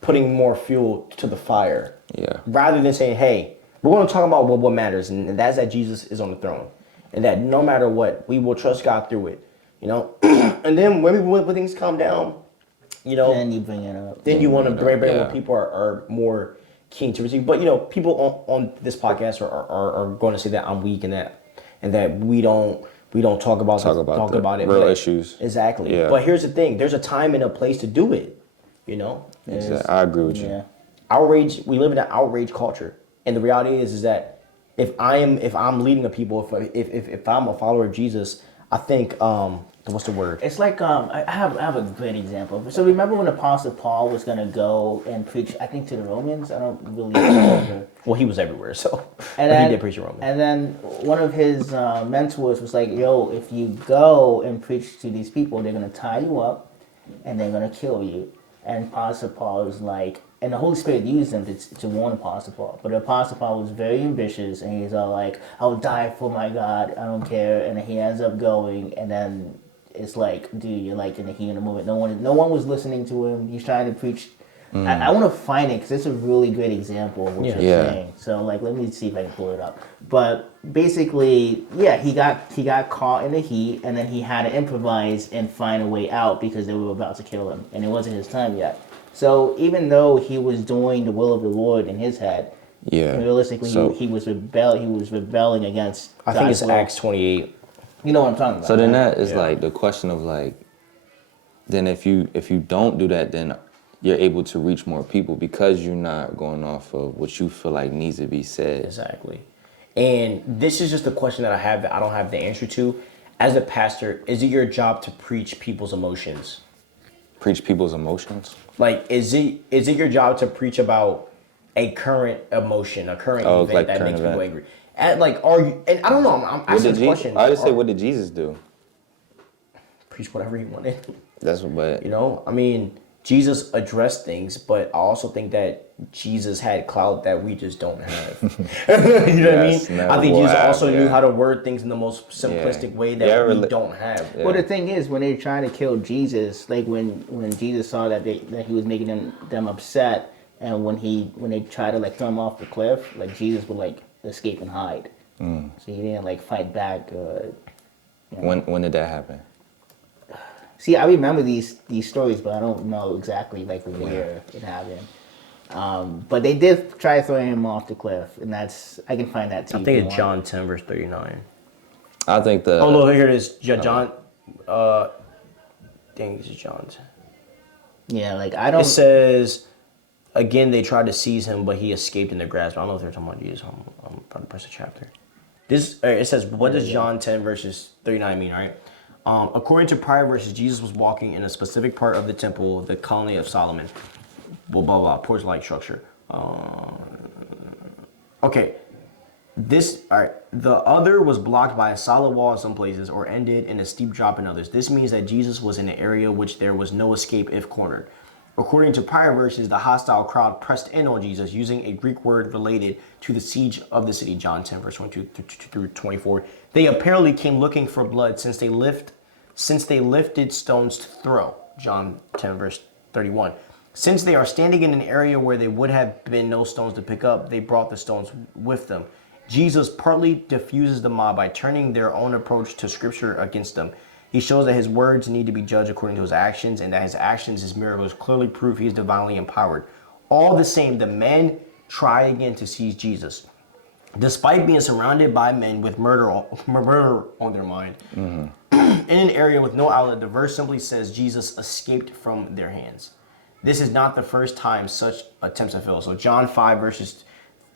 putting more fuel to the fire. Yeah. Rather than saying, hey, we're going to talk about what matters, and that's that Jesus is on the throne. And that no matter what, we will trust God through it. You know? And then when things calm down, you know, Then you bring it up. then you want to bring Yeah. when people are more keen to receive. But you know, people on this podcast are going to say that I'm weak and that we don't talk about it. real But- issues. Exactly. Yeah. But here's the thing: there's a time and a place to do it. You know, Exactly. I agree with you. Yeah. outrage. We live in an outrage culture, and the reality is that if I'm leading a people, if I'm a follower of Jesus, I think what's the word? It's like I have a great example. So remember when Apostle Paul was gonna go and preach? I think to the Romans. I don't really remember. Well, he was everywhere, so And but then, he did preach in Roman. And then one of his mentors was like, "Yo, if you go and preach to these people, they're gonna tie you up, and they're gonna kill you." And Apostle Paul was like, and the Holy Spirit used him to warn Apostle Paul. But Apostle Paul was very ambitious, and he's all like, "I'll die for my God. I don't care." And then he ends up going, and then it's like, dude, you're like in the heat of the moment. No one was listening to him. He's trying to preach. I want to find it because it's a really great example of what you're Yeah. saying. So like, let me see if I can pull it up. But basically, yeah, he got caught in the heat, and then he had to improvise and find a way out because they were about to kill him, and it wasn't his time yet. So even though he was doing the will of the Lord in his head, Yeah. realistically, So- he was rebelling against. I think God's it's will. Acts 28. You know what I'm talking about. So then right? that is like the question of like, then if you don't do that, then you're able to reach more people because you're not going off of what you feel like needs to be said. Exactly. And this is just a question that I have that I don't have the answer to. As a pastor, is it your job to preach people's emotions? Preach people's emotions. Like, is it your job to preach about a current emotion, a current Oh, event like that current makes people event. angry. And like, are you? And I don't know. I'm What asking did this Jesus? question. I just say, what did Jesus do? Preach whatever he wanted. That's what. But You know, I mean, Jesus addressed things, but I also think that Jesus had clout that we just don't have. You know what I Yes, mean? never I think will Jesus have, also knew yeah. how to word things in the most simplistic way that Yeah, we don't have. Yeah. Well, the thing is, when they trying to kill Jesus, like when Jesus saw that that he was making them upset, and when they try to like throw him off the cliff, like Jesus would like escape and hide. Mm. So he didn't like fight back. When did that happen? See, I remember these stories, but I don't know exactly like where it happened. But they did try throwing him off the cliff, and I can find that too. I think it's John 10 verse 39. I think the. Oh, look, here it is. John. Dang, this is John 10. Yeah, like I don't. It says, again, they tried to seize him, but he escaped in their grasp. I don't know if they're talking about Jesus. I'm trying to press the chapter. It says, what does John 10 verses 39 mean, right? According to prior verses, Jesus was walking in a specific part of the temple, the colony of Solomon. Blah, blah, blah, porch-like structure. Okay. All right. The other was blocked by a solid wall in some places or ended in a steep drop in others. This means that Jesus was in an area which there was no escape if cornered. According to prior verses, the hostile crowd pressed in on Jesus using a Greek word related to the siege of the city, John 10, verse 22 through 24. They apparently came looking for blood since they lifted stones to throw, John 10, verse 31. Since they are standing in an area where there would have been no stones to pick up, they brought the stones with them. Jesus partly diffuses the mob by turning their own approach to scripture against them. He shows that his words need to be judged according to his actions, and that his actions, his miracles, clearly prove he is divinely empowered. All the same, the men try again to seize Jesus. Despite being surrounded by men with murder on their mind, in an area with no outlet, the verse simply says Jesus escaped from their hands. This is not the first time such attempts have failed. So John 5 verses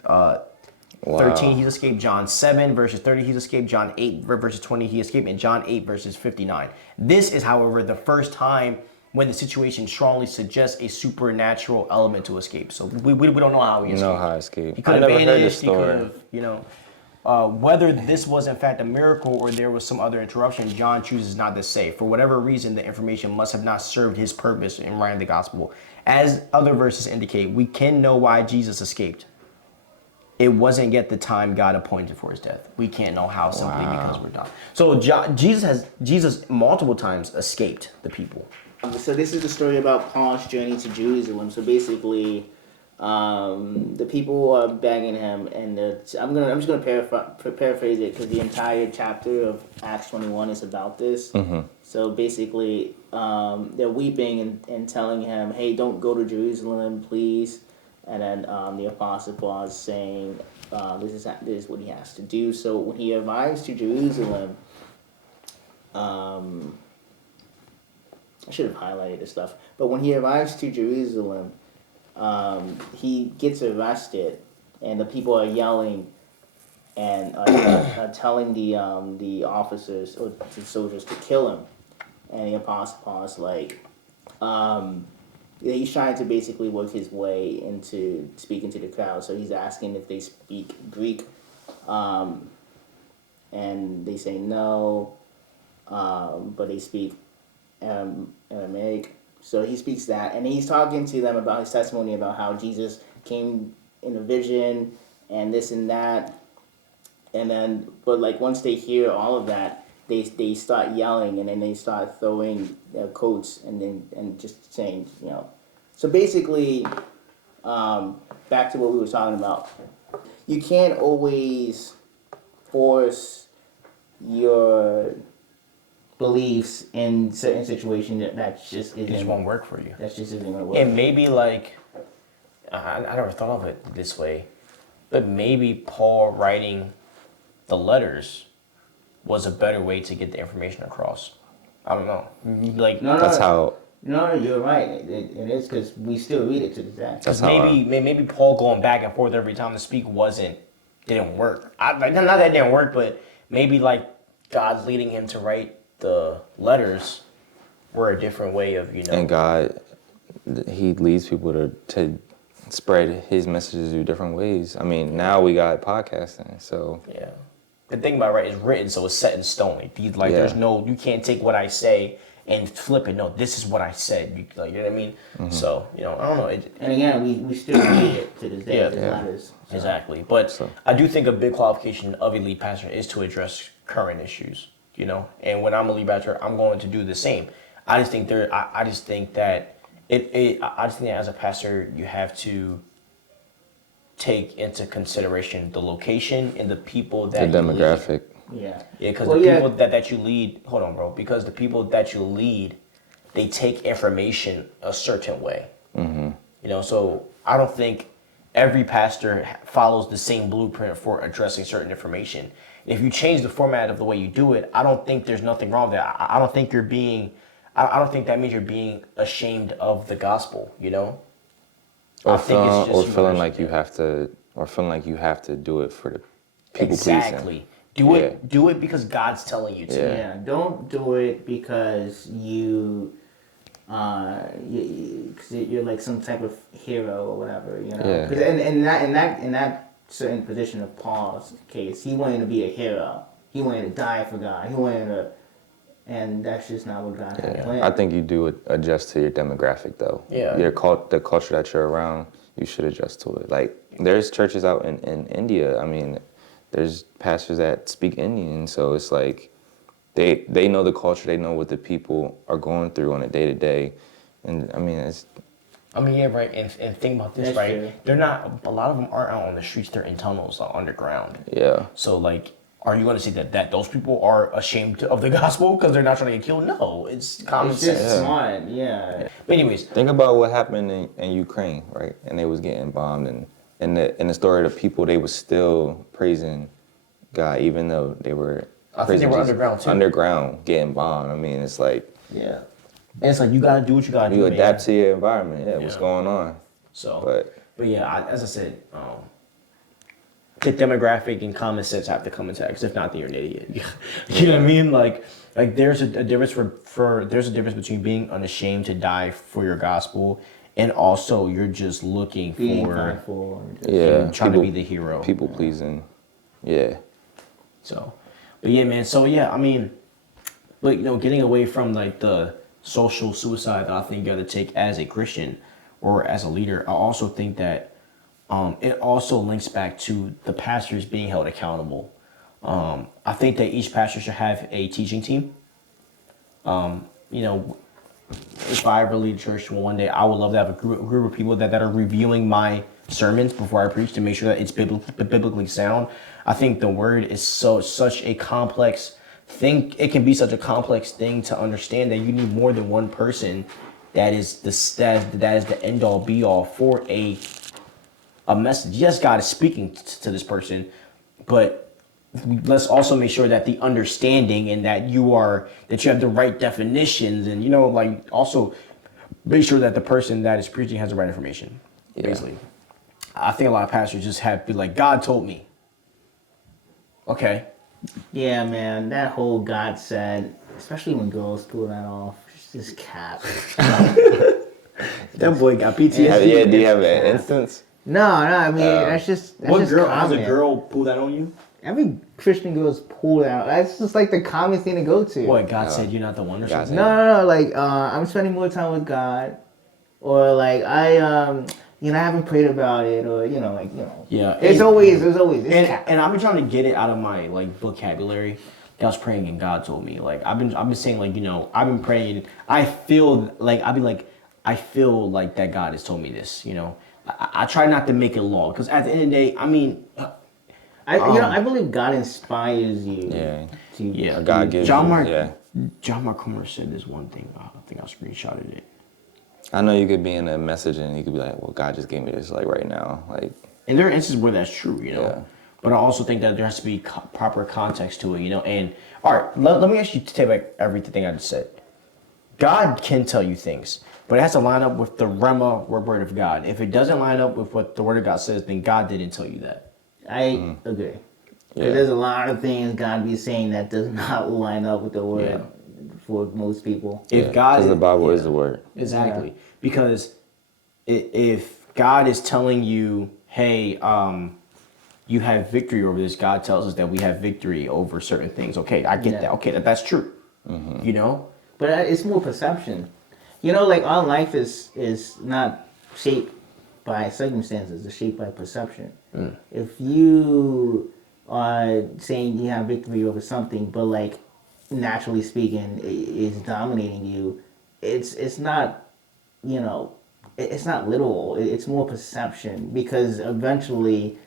13, he's escaped. John 7 verses 30, he's escaped. John 8 verses 20, he escaped. And John 8 verses 59. This is, however, the first time when the situation strongly suggests a supernatural element to escape. So we don't know how he escaped. How I escaped. He could I have never heard vanished. this He could story. have, whether this was in fact a miracle or there was some other interruption, John chooses not to say. For whatever reason, the information must have not served his purpose in writing the gospel. As other verses indicate, we can know why Jesus escaped. It wasn't yet the time God appointed for his death. We can't know how simply because we're done. So Jesus multiple times escaped the people. So this is the story about Paul's journey to Jerusalem. So basically, the people are begging him, and I'm just gonna paraphrase it because the entire chapter of Acts 21 is about this. So basically, they're weeping and telling him, "Hey, don't go to Jerusalem, please." And then the Apostle Paul is saying, "This is what he has to do." So when he arrives to Jerusalem, I should have highlighted this stuff. But when he arrives to Jerusalem, he gets arrested, and the people are yelling and are telling the officers or the soldiers to kill him. And the Apostle Paul is like, he's trying to basically work his way into speaking to the crowd. So he's asking if they speak Greek, and they say no, but they speak Aramaic. So he speaks that, and he's talking to them about his testimony about how Jesus came in a vision and this and that. And then, but like once they hear all of that, they start yelling, and then they start throwing their coats and just saying, So basically, back to what we were talking about. You can't always force your beliefs in certain situations that just isn't. It just won't work for you. That just isn't gonna work. And maybe I never thought of it this way, but maybe Paul writing the letters was a better way to get the information across. I don't know. That's how. No, you're right. It is because we still read it to the day. Because maybe Paul going back and forth every time to speak didn't work. Not that it didn't work, but maybe God's leading him to write the letters were a different way of And God, He leads people to spread his messages through different ways. I mean, now we got podcasting, so Yeah. The thing about right is written, so it's set in stone. Like Yeah. there's no, you can't take what I say and flip it. No, this is what I said. You know what I mean? So I don't know. And again, we still read it to this day. Yeah. The Yeah. letters. So. Exactly. But So- I do think a big qualification of a lead pastor is to address current issues, And when I'm a lead pastor, I'm going to do the same. I just think I just think that I just think that as a pastor, you have to take into consideration the location and the people that the you lead. demographic. Yeah. Yeah, because Well, the yeah. people that you lead, hold on, bro. Because the people that you lead, they take information a certain way. So I don't think every pastor follows the same blueprint for addressing certain information. If you change the format of the way you do it, I don't think there's nothing wrong with that. I don't think you're being, I don't think that means you're being ashamed of the gospel. Or I think it's just feeling like you have to, or feeling like you have to do it for the people Exactly. pleasing. Do it because God's telling you to. Yeah. Yeah, don't do it because you're like some type of hero or whatever, Yeah. 'Cause in that certain position of Paul's case, he wanted to be a hero. He wanted to die for God. He wanted to, and that's just not what God had planned. I think you do adjust to your demographic though. Yeah. The culture that you're around, you should adjust to it. Like there's churches out in India. I mean, there's pastors that speak Indian, so it's like they know the culture, they know what the people are going through on a day to day, and I mean Yeah, right. And think about this, That's right? true. They're not. A lot of them aren't out on the streets. They're in tunnels, underground. yeah. So, like, are you going to say that those people are ashamed of the gospel because they're not trying to get killed? No, it's common It's just sense. smart, yeah. But anyways, Think about what happened in Ukraine, right? And they was getting bombed, and in the story of the people, they was still praising God, even though they were. I think they praising were Jesus. underground, too. Underground, getting bombed. I mean, it's like yeah, and it's like you got to do what you got to do. you man. adapt to your environment. Yeah, what's Yeah. going on? So, But but yeah, as I said, the demographic and common sense have to come into that. Because if not, then you're an idiot. You know what I mean? Like there's a difference there's a difference between being unashamed to die for your gospel, and also you're just looking Being for prideful. yeah, trying to be the hero. people pleasing. Yeah, So, but yeah, man. So yeah, I mean, but getting away from like the social suicide that I think you got to take as a Christian or as a leader, I also think that it also links back to the pastors being held accountable. I think that each pastor should have a teaching team. If I ever lead a church one day, I would love to have a group of people that are reviewing my sermons before I preach to make sure that it's biblically sound. I think the word is such a complex thing. It can be such a complex thing to understand that you need more than one person that is the end all be all for a message. Yes, God is speaking to this person, but let's also make sure that the understanding and that you have the right definitions, and also make sure that the person that is preaching has the right information. Yeah. Basically, I think a lot of pastors just have to be like, God told me. Okay. Yeah, man, that whole God said, especially when girls pull that off, it's just cap. That boy got PTSD. do you have an instance? No, I mean, that's just What girl has a common. girl pull that on you? Every Christian girl's pulled out. That's just like the common thing to go to. What, God said you're not the one or God something? said- No, like I'm spending more time with God, or like I haven't prayed about it, or Yeah. There's always it's cap. And I've been trying to get it out of my vocabulary. I was praying and God told me. I've been saying I've been praying. I feel like I feel like that God has told me this. I try not to make it long because at the end of the day, I mean, I believe God inspires you. Yeah. To, God gives John you, Mark yeah. John Mark Comer said this one thing. I think I screenshotted it. I know you could be in a message and you could be like, well, God just gave me this right now. And there are instances where that's true, Yeah. But I also think that there has to be proper context to it, And all right, let me actually take back everything I just said. God can tell you things, but it has to line up with the Rema word of God. If it doesn't line up with what the word of God says, then God didn't tell you that. I agree. Yeah. There's a lot of things God be saying that does not line up with the word for most people. If God, because the Bible is the word. Exactly. Because if God is telling you, hey, you have victory over this. God tells us that we have victory over certain things. Okay, I get Yeah. that. Okay, that's true. You know? But it's more perception. You know, like our life is not shaped by circumstances; it's shaped by perception. If you are saying you have victory over something, but like naturally speaking, is dominating you, it's not, you know, it's not literal. It's more perception because eventually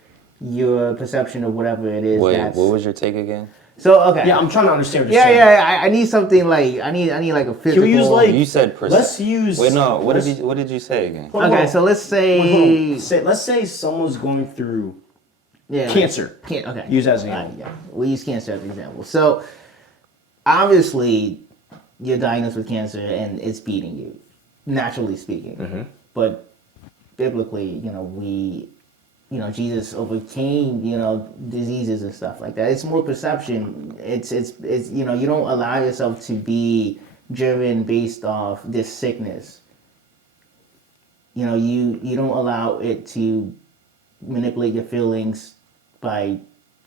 your perception of whatever it is. Wait, that's, what was your take again? so okay. Yeah, I'm trying to understand what you're Yeah, saying. yeah. I need something like I need like a physical. we use, like- You said Let's use- Wait, no. What let's- did you say again? Hold on, Okay, hold on. so let's Wait, hold say on. Let's say someone's going through yeah, cancer. Okay. Use that as an Alright, example. yeah. We'll use cancer as an example. So obviously you're diagnosed with cancer and it's beating you, naturally speaking. But biblically, Jesus overcame, diseases and stuff like that. It's more perception. It's you don't allow yourself to be driven based off this sickness. You don't allow it to manipulate your feelings by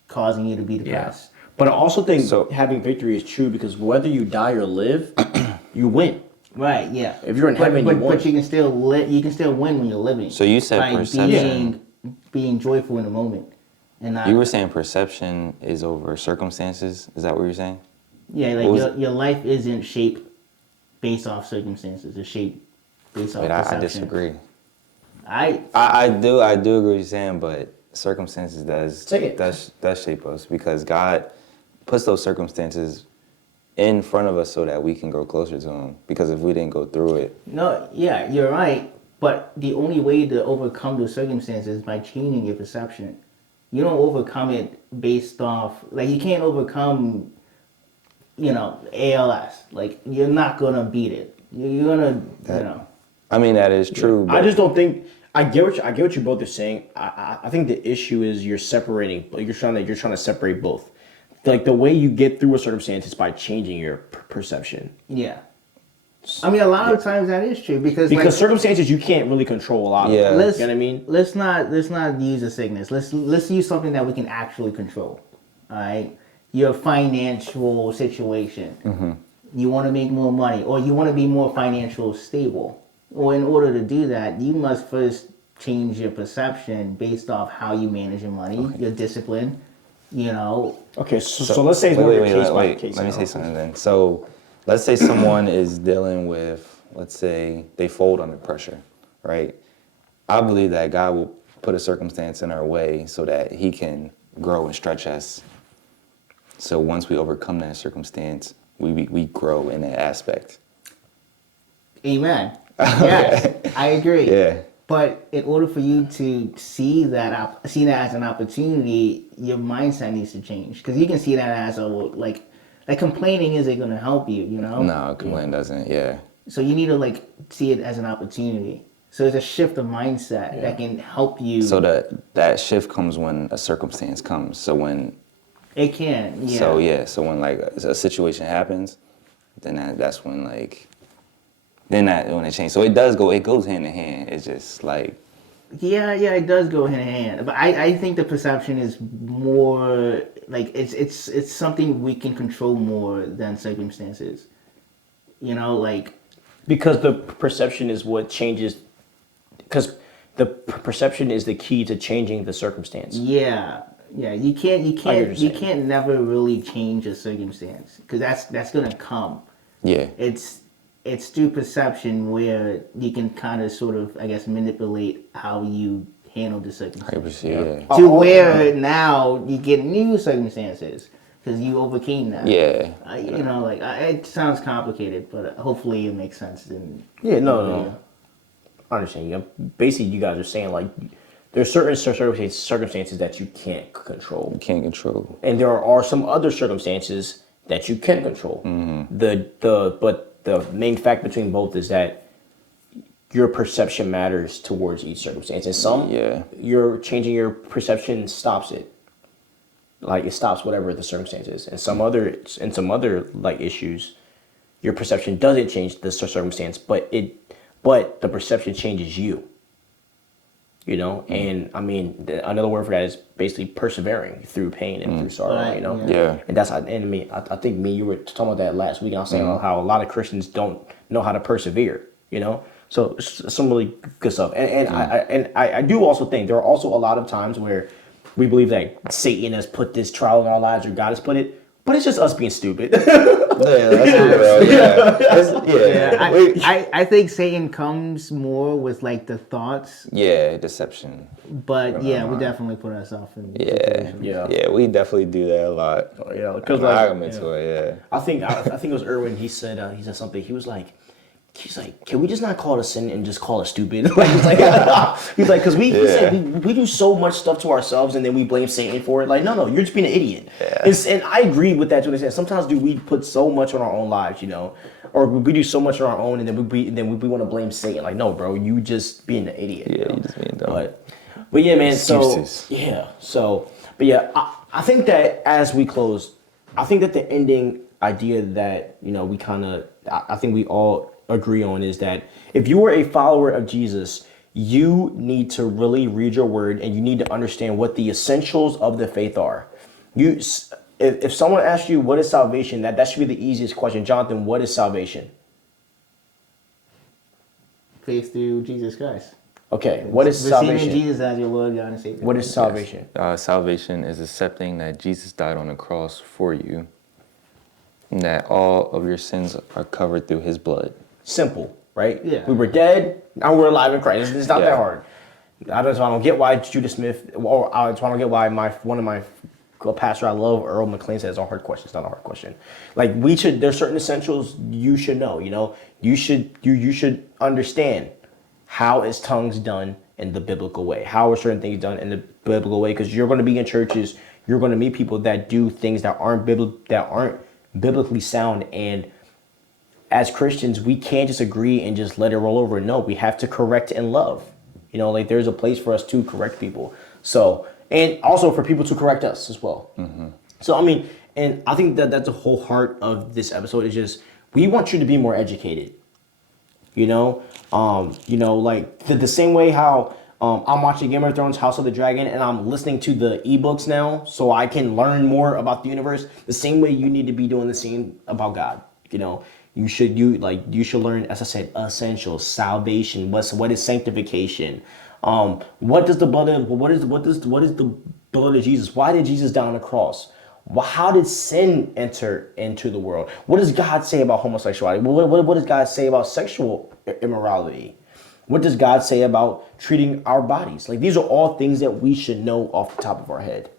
causing you to be depressed. But I also think So- having victory is true because whether you die or live, you win. Right, yeah. If you're in heaven, you won. but you can still you can still win when you're living. So you said by perception. being joyful in the moment, and not You were saying perception is over circumstances. Is that what you're saying? yeah, like what was your life isn't shaped based off circumstances. It's shaped based off Wait, perception. I disagree. I I do agree with what you're saying, but circumstances Take it. does shape us because God puts those circumstances in front of us so that we can grow closer to Him. Because if we didn't go through it, no, yeah, you're right. But the only way to overcome those circumstances is by changing your perception. You don't overcome it based off like you can't overcome, ALS. Like you're not gonna beat it. You're gonna, I mean that is true. I But just don't think I get what you both are saying. I think the issue is you're separating. You're trying to separate both. Like the way you get through a circumstance is by changing your perception. Yeah. I mean, a lot of times that is true because like, circumstances you can't really control a lot. Yeah. Of. let's You know what I mean? let's not use a sickness. Let's use something that we can actually control. All right, your financial situation. You want to make more money, or you want to be more financially stable. Well, in order to do that, you must first change your perception based off how you manage your money, your discipline. Okay, so let's say it's more of a case by case. Let me say something then. So let's say someone is dealing with, let's say they fold under pressure, right? I believe that God will put a circumstance in our way so that He can grow and stretch us. So once we overcome that circumstance, we grow in that aspect. Amen. Yes, I agree. Yeah. But in order for you to see that as an opportunity, your mindset needs to change because you can see that as like complaining isn't going to help you, No, complaint doesn't. Yeah. So you need to see it as an opportunity. So it's a shift of mindset that can help you. So that shift comes when a circumstance comes. So when It can, yeah. So when a situation happens, then that's when when it changes. So it goes hand in hand. It's just Yeah, it does go hand in hand. But I think the perception is more it's something we can control more than circumstances. Because the perception is what changes. Because the perception is the key to changing the circumstance. Yeah. You can't never really change a circumstance because that's gonna come. yeah. It's through perception where you can kind of sort of, I guess, manipulate how you handle the circumstance. Yeah. To where now you get new circumstances because you overcame that. Yeah. It sounds complicated, but hopefully it makes sense. No. I understand. Basically, you guys are saying there's certain circumstances that you can't control. You can't control. And there are some other circumstances that you can control. But the main fact between both is that your perception matters towards each circumstance. And some, you're changing your perception stops it. It stops whatever the circumstance is. And some other issues, your perception doesn't change the circumstance, but the perception changes you. You know, and I mean, another word for that is basically persevering through pain and through sorrow. Right, You know, yeah. and that's and I mean, I think you were talking about that last week. And I was saying how a lot of Christians don't know how to persevere. You know, so some really good stuff. And I do also think there are also a lot of times where we believe that Satan has put this trial in our lives or God has put it, but it's just us being stupid. Yeah, that's true, bro. Yeah, Yeah, We- I think Satan comes more with like the thoughts, yeah, deception. but yeah, we definitely put ourselves in Yeah, situations. yeah, we definitely do that a lot. Yeah, because I like admit to it. Yeah. I think it was Irwin. He said something. He's like, can we just not call it a sin and just call it stupid? Like he's like, because he said we do so much stuff to ourselves and then we blame Satan for it. Like, no, you're just being an idiot. Yeah. And I agree with that. What they said. Sometimes, we put so much on our own lives, you know, or we do so much on our own, and then we want to blame Satan. Like, no, bro, you just being an idiot. Yeah, you know? you just being dumb. But yeah, man. Excuses. But yeah, I think that as we close, I think that the ending idea that we kind of I think we all agree on is that if you are a follower of Jesus, you need to really read your word and you need to understand what the essentials of the faith are. If someone asks you what is salvation, that should be the easiest question. Jonathan, what is salvation? Faith through Jesus Christ. Okay, what is Receiving salvation? Jesus as your Lord, God, and Savior. What is salvation? Salvation is accepting that Jesus died on the cross for you, and that all of your sins are covered through His blood. Simple, right? Yeah. We were dead, now we're alive in Christ. It's not Yeah. that hard. I don't get why Judah Smith, or I don't get why one of my pastor I love, Earl McLean, says it's a hard question. It's not a hard question. Like there's certain essentials you should know. You know, you should understand how is tongues done in the biblical way. How are certain things done in the biblical way? Because you're going to be in churches, you're going to meet people that do things that aren't biblically sound, and as Christians, we can't just agree and just let it roll over. No, we have to correct and love. You know, like there's a place for us to correct people. So, and also for people to correct us as well. Mm-hmm. So, I mean, and I think that that's the whole heart of this episode is just, we want you to be more educated. Like the same way how I'm watching Game of Thrones, House of the Dragon, and I'm listening to the ebooks now so I can learn more about the universe. The same way you need to be doing the same about God. You know, you should learn, as I said, essentials, salvation. What is sanctification? What is the blood of Jesus? Why did Jesus die on the cross? How did sin enter into the world? What does God say about homosexuality? What does God say about sexual immorality? What does God say about treating our bodies? Like, these are all things that we should know off the top of our head.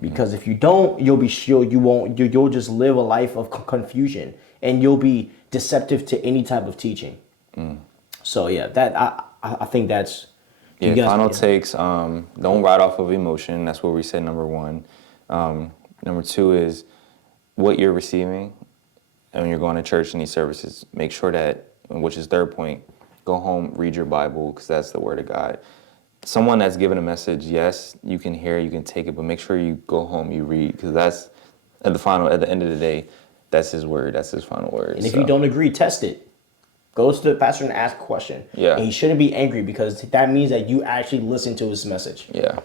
Because if you don't, you'll just live a life of confusion, and you'll be deceptive to any type of teaching. So yeah, that I think that's Final takes. Don't ride off of emotion. That's what we said. Number one. Number two is what you're receiving, and when you're going to church in these services, make sure that, which is third point, go home, read your Bible, because that's the Word of God. Someone that's given a message, yes, you can hear, you can take it, but make sure you go home, you read, because that's at the end of the day, that's His word, that's His final word. And if you don't agree, test it. Go to the pastor and ask a question. Yeah. And he shouldn't be angry, because that means that you actually listen to his message. Yeah.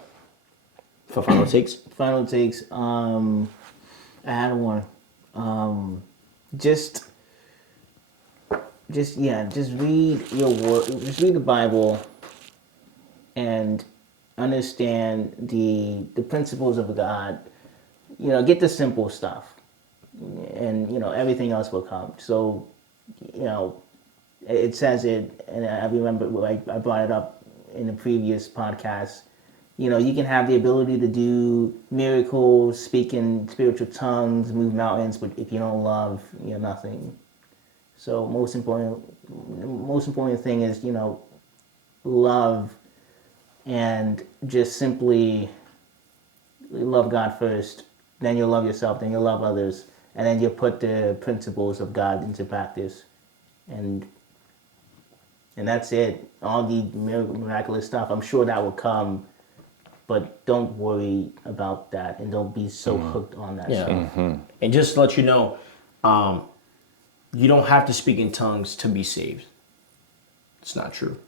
For final takes. Final takes. I had one. Just read your word. Just read the Bible, and understand the principles of God. You know, get the simple stuff, and everything else will come. So, it says it, and I remember I brought it up in the previous podcast. You can have the ability to do miracles, speak in spiritual tongues, move mountains, but if you don't love, you're nothing. So most important thing is, love, and just simply love God first. Then you'll love yourself, then you'll love others, and then you'll put the principles of God into practice. And that's it. All the miraculous stuff, I'm sure that will come. But don't worry about that, and don't be so hooked on that stuff. Mm-hmm. And just to let you know, you don't have to speak in tongues to be saved. It's not true.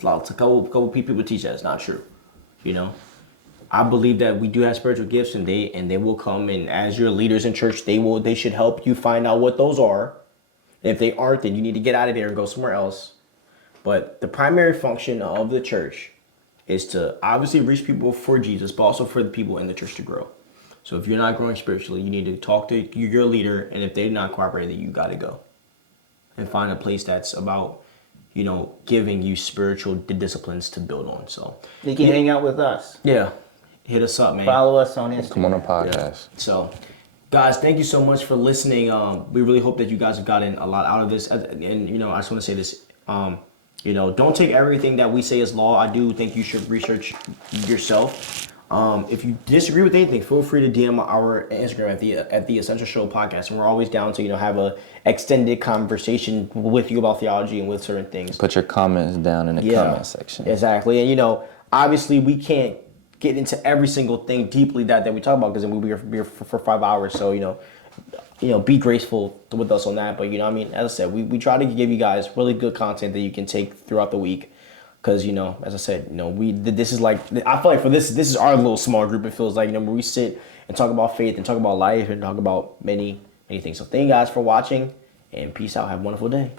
There's a couple people teach that it's not true. You know, I believe that we do have spiritual gifts, and they will come, and as your leaders in church, they should help you find out what those are. If they aren't, then you need to get out of there and go somewhere else. But the primary function of the church is to obviously reach people for Jesus, but also for the people in the church to grow. So if you're not growing spiritually, you need to talk to your leader, and if they're not cooperating, you got to go and find a place that's about, giving you spiritual disciplines to build on. So You can hang out with us. yeah, hit us up, man. Follow us on Instagram. Come on a podcast. Yeah. So, guys, thank you so much for listening. We really hope that you guys have gotten a lot out of this. And I just want to say this. Don't take everything that we say as law. I do think you should research yourself. If you disagree with anything, feel free to DM our Instagram at the Essential Show Podcast, and we're always down to have a extended conversation with you about theology and with certain things. Put your comments down in the comment section. Exactly, and obviously we can't get into every single thing deeply that we talk about, because then we'll be here for 5 hours. So be graceful with us on that. But as I said, we try to give you guys really good content that you can take throughout the week. Because, as I said, this is like, I feel like this is our little small group. It feels like, where we sit and talk about faith and talk about life and talk about many things. So thank you guys for watching, and peace out. Have a wonderful day.